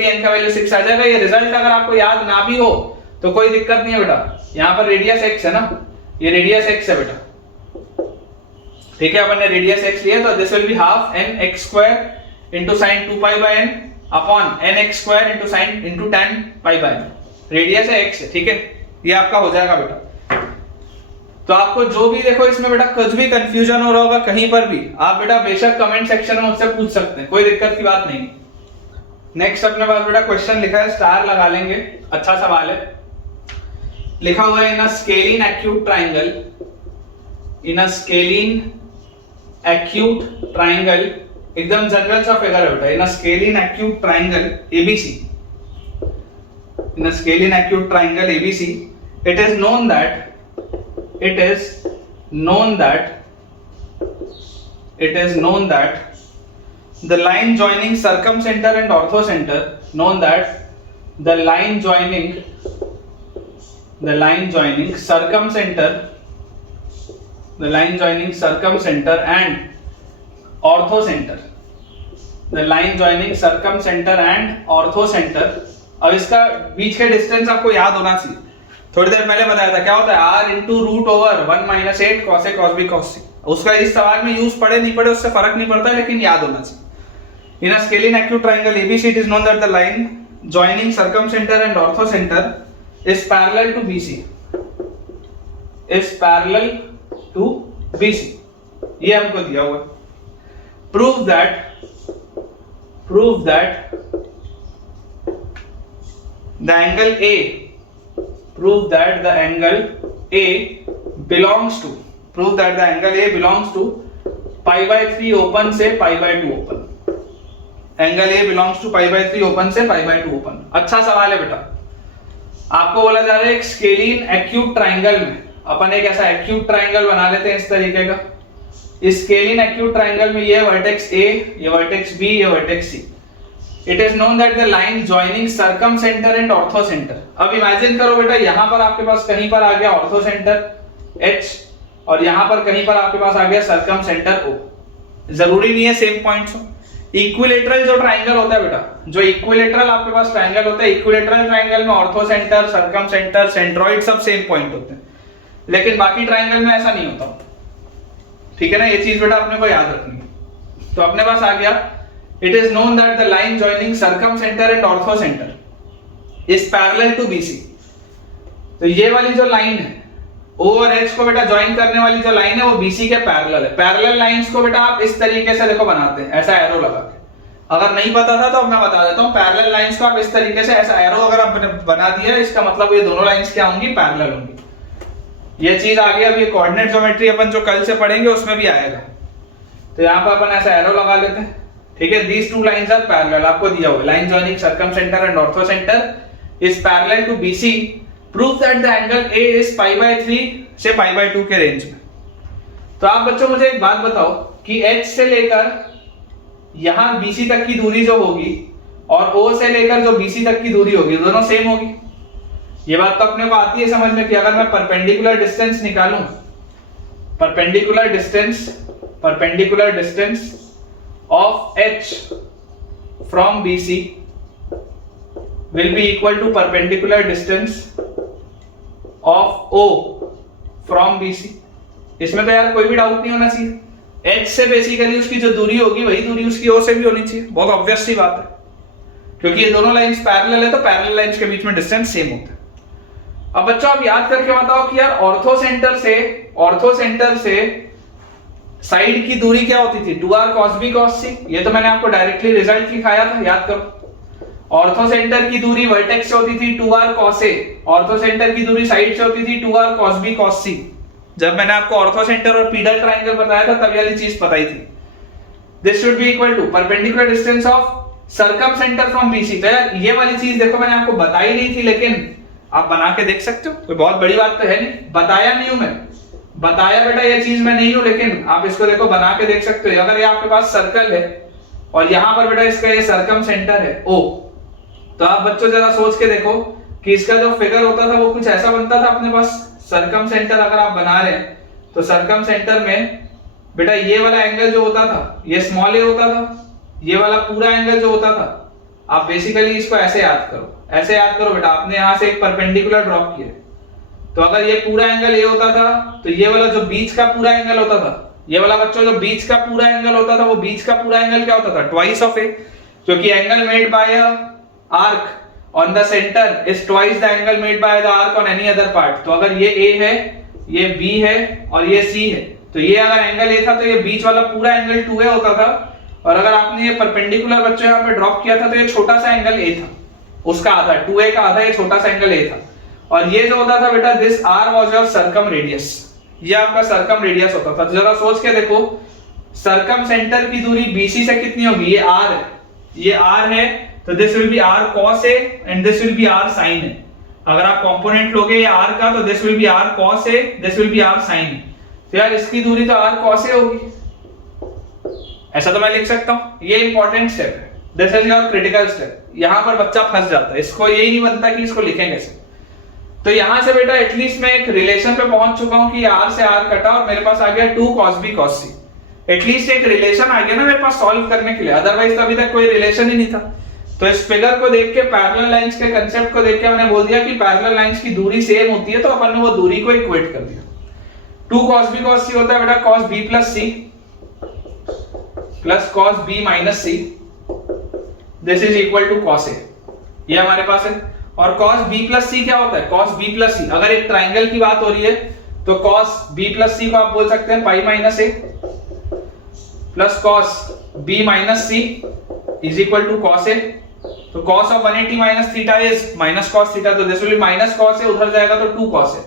ही n का वैल्यू 6 आ जाएगा। ये रिजल्ट अगर आपको याद ना भी हो तो कोई दिक्कत नहीं है बेटा, यहाँ पर रेडियस x है ना, ये रेडियस x है बेटा, ठीक है, अपन ने रेडियस x लिया, तो this will be half nx square into sin 2 pi by n upon nx square into sin into tan pi by n, radius है x है, ठीक है, ये आपका हो जाएगा बेटा। तो आपको जो भी देखो इसमें बेटा कुछ भी कंफ्यूजन हो रहा होगा कहीं पर भी, आप बेटा बेशक कमेंट सेक्शन में मुझसे पूछ सकते हैं, कोई दिक्कत की बात नहीं। नेक्स्ट अपने पास बेटा क्वेश्चन लिखा है, स्टार लगा लेंगे, अच्छा सवाल है, लिखा हुआ है in a scalene acute triangle, in a scalene acute triangle, एकदम जनरल सा फिगर है बेटा, in a scalene acute triangle ABC, in a scalene acute triangle ABC, it is known that the line joining circumcenter and orthocenter, known that the line joining circumcenter and orthocenter, the line joining circumcenter and orthocenter, अब इसका बीच का distance आपको याद होना चाहिए, थोड़ी देर पहले बताया था क्या होता है, r into root over 1 - 8 cos a cos b cos c, उसका इस सवाल में यूज पड़े नहीं पड़े उससे फर्क नहीं पड़ता, लेकिन याद होना चाहिए। In a scalene acute triangle ABC, it is known that the line joining circumcenter and orthocenter is parallel to BC. ये हमको दिया हुआ है। Prove that the angle A belongs to π/3 open से π/2 open, angle A belongs to π/3 open से π/2 open. अच्छा सवाल है बेटा, आपको बोला जा रहा है एक स्केलिन एक्यूट ट्राइंगल में अपन एक ऐसा एक्यूट ट्राइंगल बना लेते हैं इस तरीके का, इस स्केलिन एक्यूट ट्राइंगल में ये वर्टेक्स A, ये वर्टेक्स B, ये vertex C, it is known that the line joining circumcentre and orthocentre. अब इमेजिन करो बेटा, यहां पर आपके पास कहीं पर आ गया ऑर्थोसेंटर H और यहां पर कहीं पर आपके पास आ गया सर्कमसेंटर O, जरूरी नहीं है सेम पॉइंट्स हो। इक्विलेटरल जो ट्राइंगल होता है बेटा, जो इक्विलेटरल आपके पास ट्राइंगल होता है, इक्विलेटरल ट्राइंगल में ऑर्थोसेंटर, सर्कमसेंटर, सेंट्रोइड सब सेम पॉइंट होते हैं, लेकिन बाकी ट्राइंगल में ऐसा नहीं होता, ठीक है ना, ये चीज बेटा अपने को याद रखनी है। तो अपने पास आ गया, it is known that the line joining circumcentre and orthocentre is parallel to BC। तो ये वाली जो लाइन है O और H को बेटा ज्वाइन करने वाली जो लाइन है वो BC के पैरेलल है। पैरेलल लाइंस को बेटा आप इस तरीके से देखो बनाते हैं, ऐसा एरो लगा के, अगर नहीं पता था तो मैं बता देता हूं, पैरेलल लाइंस को आप इस तरीके से ऐसा एरो अगर आप बना दिया, इसका मतलब ये दोनों लाइंस क्या होंगी, पैरेलल होंगी। ये चीज आगे अब ये कोऑर्डिनेट ज्योमेट्री अपन जो कल से पढ़ेंगे उसमें भी आएगा। तो यहाँ पर अपन ऐसा एरो लगा लेते हैं, ठीक है, these two lines are parallel, आपको दिया हुआ line joining circumcentre and orthocentre is parallel to BC, prove that the angle A इज π/3 से π/2 के रेंज में। तो आप बच्चों मुझे एक बात बताओ कि H से लेकर यहां BC तक की दूरी जो होगी और O से लेकर जो BC तक की दूरी होगी, दोनों सेम होगी। ये बात तो अपने को आती है समझ में कि अगर मैं परपेंडिकुलर डिस्टेंस निकालूं, perpendicular distance of H from BC will be equal to perpendicular distance of O from BC। इसमें तो यार कोई भी डाउट नहीं होना चाहिए, H से बेसिकली उसकी जो दूरी होगी वही दूरी उसकी O से भी होनी चाहिए, बहुत ऑब्वियस सी बात है, क्योंकि ये दोनों लाइंस पैरेलल है तो पैरेलल लाइंस के बीच में डिस्टेंस सेम होता है। अब बच्चों आप याद करके बताओ कि यार ऑर्थो सेंटर से साइड की दूरी क्या होती थी, 2r cos b cos c। ये तो मैंने आपको डायरेक्टली रिजल्ट लिखाया था, याद करो। ऑर्थो सेंटर की दूरी वर्टेक्स से होती थी 2r cos a, ortho centre की दूरी साइड से होती थी 2r cos b cos c। जब मैंने आपको ऑर्थो सेंटर और पीडल ट्रायंगल बताया था तब वाली चीज बताई थी। This should be equal to perpendicular distance of circumcentre from BC। तो यार ये वाली चीज देखो मैंने आपको बताई नहीं थी, लेकिन आप बना के देख सकते हो, कोई बहुत बड़ी बात तो है नहीं, बताया नहीं हूं मैं, बताया बेटा ये चीज मैं नहीं हूं, लेकिन आप इसको देखो बना के देख सकते हो। अगर ये आपके पास सर्कल है और यहां पर बेटा इसका ये सर्कमसेंटर है O, तो आप बच्चों जरा सोच के देखो कि इसका जो फिगर होता था वो कुछ ऐसा बनता था अपने पास। सर्कमसेंटर अगर आप बना रहे हैं तो सर्कमसेंटर में बेटा ये वाला एंगल जो होता था ये स्मॉल a होता था, ये वाला पूरा एंगल जो होता था, आप बेसिकली इसको ऐसे याद करो बेटा। आपने यहां से एक परपेंडिकुलर ड्रॉप किया, तो अगर ये पूरा एंगल ए होता था तो ये वाला जो बीच का पूरा एंगल होता था, ये वाला बच्चों जो बीच का पूरा एंगल होता था, वो बीच का पूरा एंगल क्या होता था, ट्वाइस ऑफ ए, क्योंकि angle made by a arc on the centre is twice the angle made by the arc on any other part. तो अगर ये ए है, ये बी है और ये सी है, तो ये अगर एंगल ए था तो ये बीच वाला पूरा एंगल 2a होता था, और अगर आपने ये परपेंडिकुलर बच्चों यहाँ पे ड्रॉप किया था तो ये छोटा सा एंगल a था, उसका आधा 2a का आधा ये छोटा सा एंगल a था। और ये जो होता था बेटा this r was your circum radius, ये आपका सर्कम रेडियस होता था। तो जरा सोच के देखो सर्कम सेंटर की दूरी BC से कितनी होगी, ये r है, ये r है, तो this will B r cos a and this will B r sin a। अगर आप कंपोनेंट लोगे ये r का तो this will B r cos a, this will B r sin a। तो यार इसकी दूरी तो r cos a होगी, ऐसा तो मैं लिख सकता हूं। ये इंपॉर्टेंट स्टेप है, this is your critical step. यहां पर बच्चा फंस जाता है, इसको यही नहीं बनता कि इसको लिखें कैसे। तो यहां से बेटा एटलीस्ट मैं एक रिलेशन पे पहुंच चुका हूं कि r से r कटा और मेरे पास आ गया 2 cos b cos c। At least एक रिलेशन आ गया ना मेरे पास सॉल्व करने के लिए, अदरवाइज तो अभी तक कोई रिलेशन ही नहीं था। तो इस फिगर को देख के, पैरेलल लाइंस के कांसेप्ट को देख के मैंने बोल दिया कि पैरेलल लाइंस की दूरी सेम होती है, तो अपन ने वो दूरी को इक्वेट कर दिया। 2 cos b cos c होता है बेटा cos b plus c plus cos b minus c, this is equal to cos a, ये हमारे पास है। और cos b plus c क्या होता है, cos b plus c, अगर एक ट्राइंगल की बात हो रही है तो cos b plus c को आप बोल सकते हैं pi minus a plus cos b minus c is equal to cos a। तो cos of 180 minus theta is minus cos theta, तो this will be minus cos a, उधर जाएगा तो 2 cos a,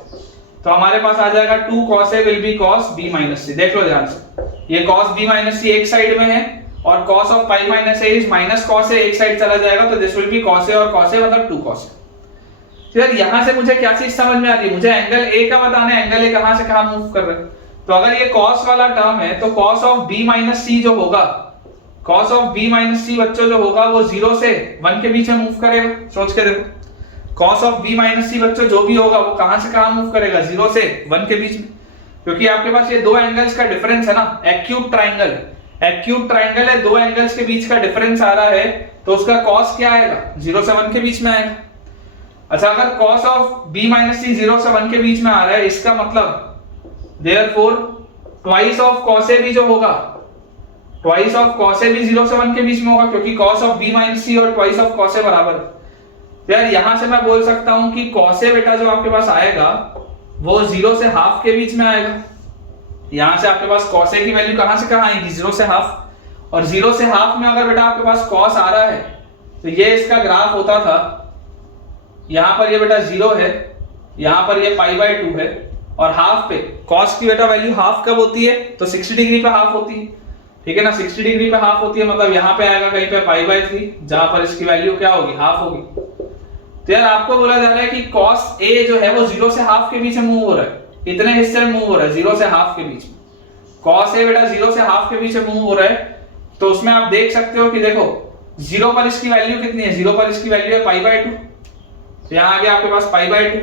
तो हमारे पास आ जाएगा 2 cos a will be cos b minus c। देख लो ध्यान से, ये cos b minus c एक साइड में है और cos of pi minus a is minus cos a एक साइड चला जाएगा, तो this will be cos a और cos a मतलब 2 cos a। तो यार यहां से मुझे क्या चीज समझ में आ रही है, मुझे एंगल a का बताना है, एंगल a कहां से कहां मूव कर रहा है। तो अगर ये cos वाला टर्म है तो cos of b minus c जो होगा, cos of b minus c बच्चों जो होगा वो 0 से 1 के बीच में मूव करेगा। सोच के देखो, cos of b minus c बच्चों जो भी होगा वो कहां से कहां मूव करेगा, 0 से 1 के बीच में, क्योंकि आपके पास ये दो एंगल्स का डिफरेंस है ना, एक्यूट ट्राइंगल है, एक्यूट ट्राइंगल है, दो एंगल्स के बीच का डिफरेंस आ रहा है, तो उसका cos क्या आएगा, 0 से 1 के बीच में आएगा। अच्छा, अगर cos of b minus c 0 से 1 के बीच में आ रहा है, इसका मतलब therefore twice of cos a भी जो होगा, twice of cos a भी 0 से 1 के बीच में होगा, क्योंकि cos of b minus c और twice of cos a बराबर है। तो यार यहां से मैं बोल सकता हूं कि cos a बेटा जो आपके पास आएगा वो 0 से हाफ के बीच में आएगा। यहां से आपके पास cos a की वैल्यू कहां से कहां आएगी, 0 से हाफ, और 0 से हाफ में अगर बेटा आपके पास cos आ रहा है तो ये इसका ग्राफ होता था, यहां पर ये बेटा 0 है, यहां पर ये π/2 है, और हाफ पे cos की बेटा वैल्यू हाफ कब होती है, तो 60 डिग्री पे हाफ होती है, ठीक है ना, 60 डिग्री पे हाफ होती है, मतलब यहाँ पे आएगा कहीं पे π/3, जहां पर इसकी वैल्यू क्या होगी, हाफ होगी। तो यार आपको बोला जा रहा है कि cos a जो है वो 0 से हाफ के बीच में मूव हो रहा है, इतने हिस्से में मूव हो रहा है 0 से हाफ के बीच में। cos a बेटा 0 से हाफ के बीच में मूव हो रहा है, तो उसमें आप देख सकते हो कि देखो 0 पर इसकी वैल्यू कितनी है, 0 पर इसकी वैल्यू है π/2, तो यहाँ आ गया आपके पास π/2,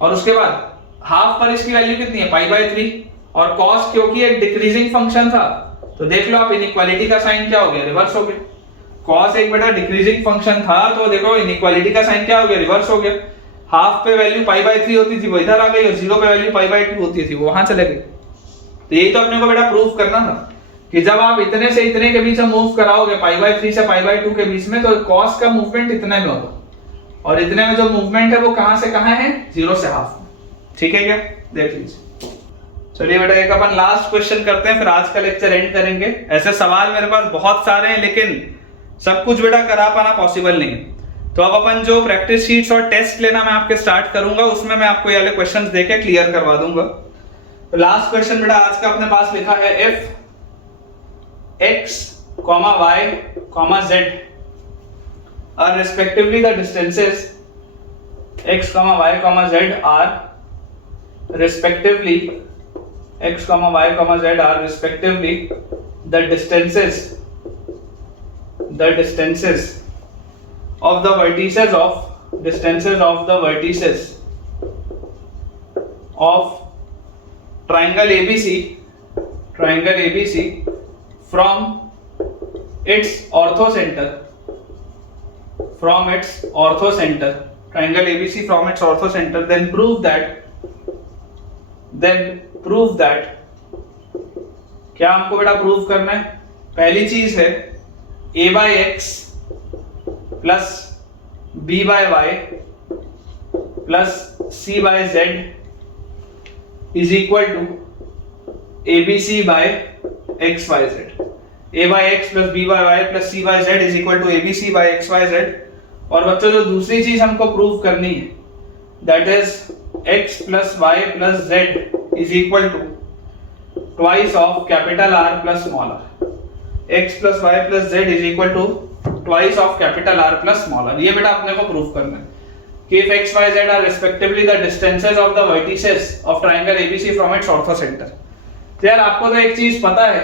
और उसके बाद हाफ पर इसकी वैल्यू कितनी है, π/3, और cos क्योंकि एक डिक्रीजिंग फंक्शन था तो देख लो आप इनइक्वालिटी का साइन क्या हो गया, रिवर्स हो गया। cos एक बेटा डिक्रीजिंग फंक्शन था, तो देखो इनइक्वालिटी का साइन क्या हो गया, रिवर्स हो गया। हाफ पे वैल्यू π/3 होती थी, वो इधर आ गई, और 0 पे वैल्यू π/2 होती थी, वो वहां चले गई। तो यही तो अपने को बेटा प्रूफ करना था कि जब आप इतने से इतने के बीच में मूव कराओगे, π/3 से π/2 के बीच में, तो cos का मूवमेंट इतने में होगा, और इतने में जो मूवमेंट है वो कहां से कहां है, 0 से हाफ में। ठीक है क्या, देख लीजिए। चलिए बेटा एक अपन लास्ट क्वेश्चन करते हैं, फिर आज का लेक्चर एंड करेंगे। ऐसे सवाल मेरे पास बहुत सारे हैं, लेकिन सब कुछ बेटा करा पाना पॉसिबल नहीं है। तो अब अपन जो प्रैक्टिस शीट्स और टेस्ट लेना मैं आपके स्टार्ट करूंगा, उसमें मैं आपको ये वाले क्वेश्चंस देके क्लियर करवा दूंगा। तो लास्ट क्वेश्चन बेटा आज का अपने पास लिखा है, if x, y, z are respectively the distances x, y, z are respectively x, y, z are respectively the distances of the vertices of triangle ABC from its orthocenter, triangle ABC from its orthocenter, then prove that क्या हमको बेटा prove करना है। पहली चीज है a/x plus b/y plus c/z is equal to abc by xyz। a/x plus b/y plus c/z is equal to abc by xyz। और बच्चों जो दूसरी चीज हमको प्रूव करनी है, that is x plus y plus z is equal to twice of capital R plus small r। x plus y plus z is equal to twice of capital R plus small r। ये बेटा अपने को prove करना है कि if x, y, z are respectively the distances of the vertices of triangle ABC from its orthocenter। तो यार आपको तो एक चीज पता है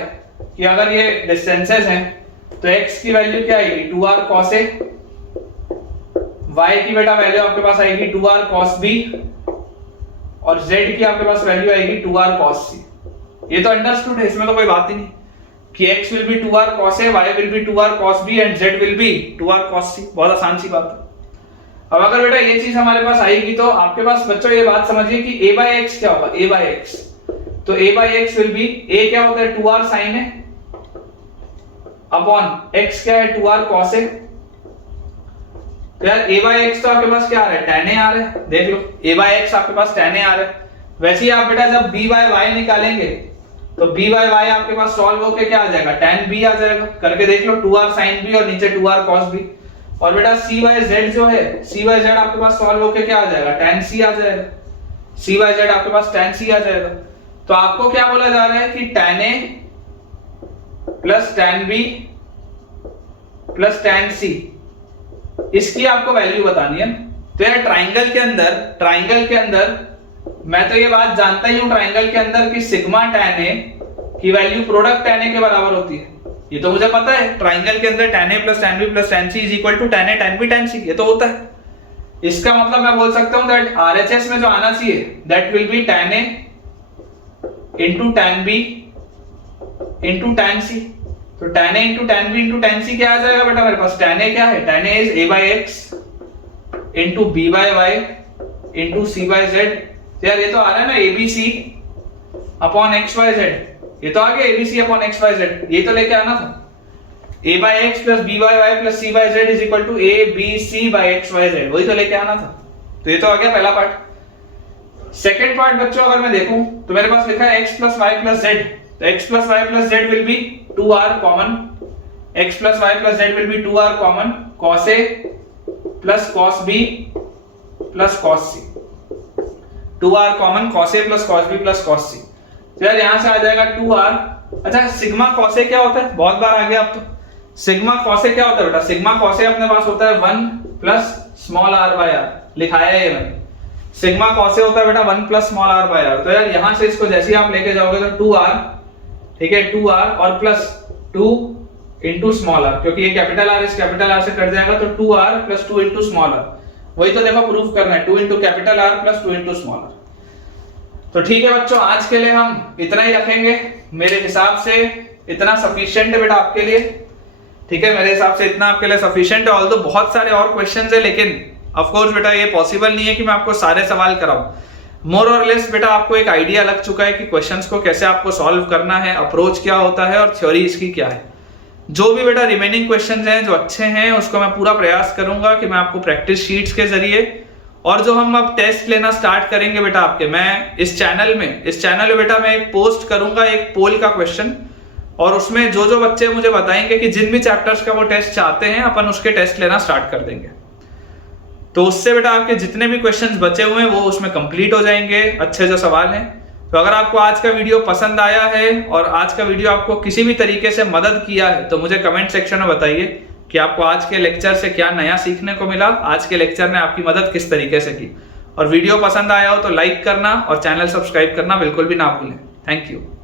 कि अगर ये डिस्टेंसेस हैं तो x की वैल्यू क्या आएगी, 2r cos a, y की बेटा वैल्यू आपके पास आएगी 2r cos b, और z की आपके पास वैल्यू आएगी 2r cos c। ये तो अंडरस्टूड है, इसमें तो कोई बात ही नहीं कि x will be 2r cos a, y will be 2r cos b and z will be 2r cos c। बहुत आसान सी बात है। अब अगर बेटा ये चीज हमारे पास आएगी तो आपके पास बच्चों ये बात समझिए कि a/x क्या होगा, a/x, तो a/x will be, a क्या होता है 2r sin a upon x क्या है 2r cos a। तो यार a/x तो आपके पास क्या आ रहा है, tan a आ रहा है, देख लो a/x आपके पास tan a आ रहा है। वैसे ही आप बेटा जब b/y निकालेंगे तो b/y आपके पास सॉल्व होके क्या आ जाएगा, tan b आ जाएगा, करके देख लो 2r sin b और नीचे 2r cos b। और बेटा c/z जो है, c/z आपके पास सॉल्व होके क्या आ जाएगा, tan c आ जाएगा, c/z आपके पास tan c आ जाएगा। तो आपको क्या बोला जा रहा है कि tan a plus tan b plus tan c, इसकी आपको वैल्यू बतानी है। तो यार ट्राइंगल के अंदर मैं तो ये बात जानता ही हूं ट्राइंगल के अंदर कि सिग्मा tan a की वैल्यू प्रोडक्ट tan a के बराबर होती है, ये तो मुझे पता है। ट्राइंगल के अंदर tan a plus tan b plus tan c is equal to tan a tan b tan c, ये तो होता है। इसका मतलब मैं बोल सकता हूं दैट RHS में जो आना चाहिए that will be tan a into tan b into tan c। तो tan a into tan b into tan c क्या आ जाएगा बेटा मेरे पास, tan a क्या है, tan a is a/x into b/y into c/z। तो यार ये तो आ रहा है ना abc अपॉन xyz, ये तो आ गया abc अपॉन xyz, ये तो लेके आना था। a/x plus b/y plus c/z is equal to abc by xyz, वही तो लेके आना था। तो ये तो आ गया पहला पार्ट। सेकंड पार्ट बच्चों अगर मैं देखूं तो मेरे पास लिखा है x plus y plus z, तो x plus y plus z will be 2r common, x plus y plus z will be 2r common, cos a plus cos b plus cos c, 2r common, cos a plus cos b plus cos c। तो यार यहां से आ जाएगा 2r। अच्छा sigma cos a क्या होता है, बहुत बार आ गया अब तो। सिग्मा cos a क्या होता है बेटा, सिग्मा cos a अपने पास होता है 1 plus small r by r, लिखाया है ये मैंने। सिग्मा cos a होता है बेटा 1 plus small r by r। तो यार यहां से इसको जैसे ही आप लेके जाओगे तो 2r, ठीक है 2r और प्लस 2 इंटू स्मॉल r, क्योंकि ये कैपिटल R इस कैपिटल R से कट जाएगा, तो 2r plus 2 into small r, वही तो देखो प्रूफ करना है, 2 into capital R plus 2 into small r। तो ठीक है बच्चों, आज के लिए हम इतना ही रखेंगे, मेरे हिसाब से इतना सफिशिएंट है बेटा आपके लिए। ठीक है, मेरे हिसाब से इतना आपके लिए सफिशिएंट है। ऑल तो बहुत सारे और क्वेश्चंस है, लेकिन ऑफ कोर्स बेटा ये पॉसिबल नहीं है कि मैं आपको सारे सवाल कराऊं। मोर और लेस बेटा आपको एक आइडिया लग चुका है कि क्वेश्चंस को कैसे आपको सॉल्व करना है, अप्रोच क्या होता है और थ्योरी इसकी क्या है। जो भी बेटा रिमेनिंग क्वेश्चंस हैं जो अच्छे हैं उसको मैं पूरा प्रयास करूंगा कि मैं आपको प्रैक्टिस शीट्स के जरिए, और जो हम अब टेस्ट लेना स्टार्ट करेंगे बेटा आपके, मैं इस चैनल में बेटा मैं एक पोस्ट करूंगा एक पोल का क्वेश्चन, और उसमें जो जो बच्चे मुझे बताएंगे कि जिन भी चैप्टर्स का वो टेस्ट चाहते हैं अपन उसके टेस्ट लेना स्टार्ट कर देंगे। तो उससे बेटा आपके जितने भी क्वेश्चंस बचे हुए हैं वो उसमें कंप्लीट हो जाएंगे, अच्छे जो सवाल हैं। तो अगर आपको आज का वीडियो पसंद आया है और आज का वीडियो आपको किसी भी तरीके से मदद किया है तो मुझे कमेंट सेक्शन में बताइए कि आपको आज के लेक्चर से क्या नया सीखने को मिला, आज के लेक्चर ने आपकी मदद किस तरीके से की। और वीडियो पसंद आया हो तो लाइक करना और चैनल सब्सक्राइब करना बिल्कुल भी ना भूलें। Thank you.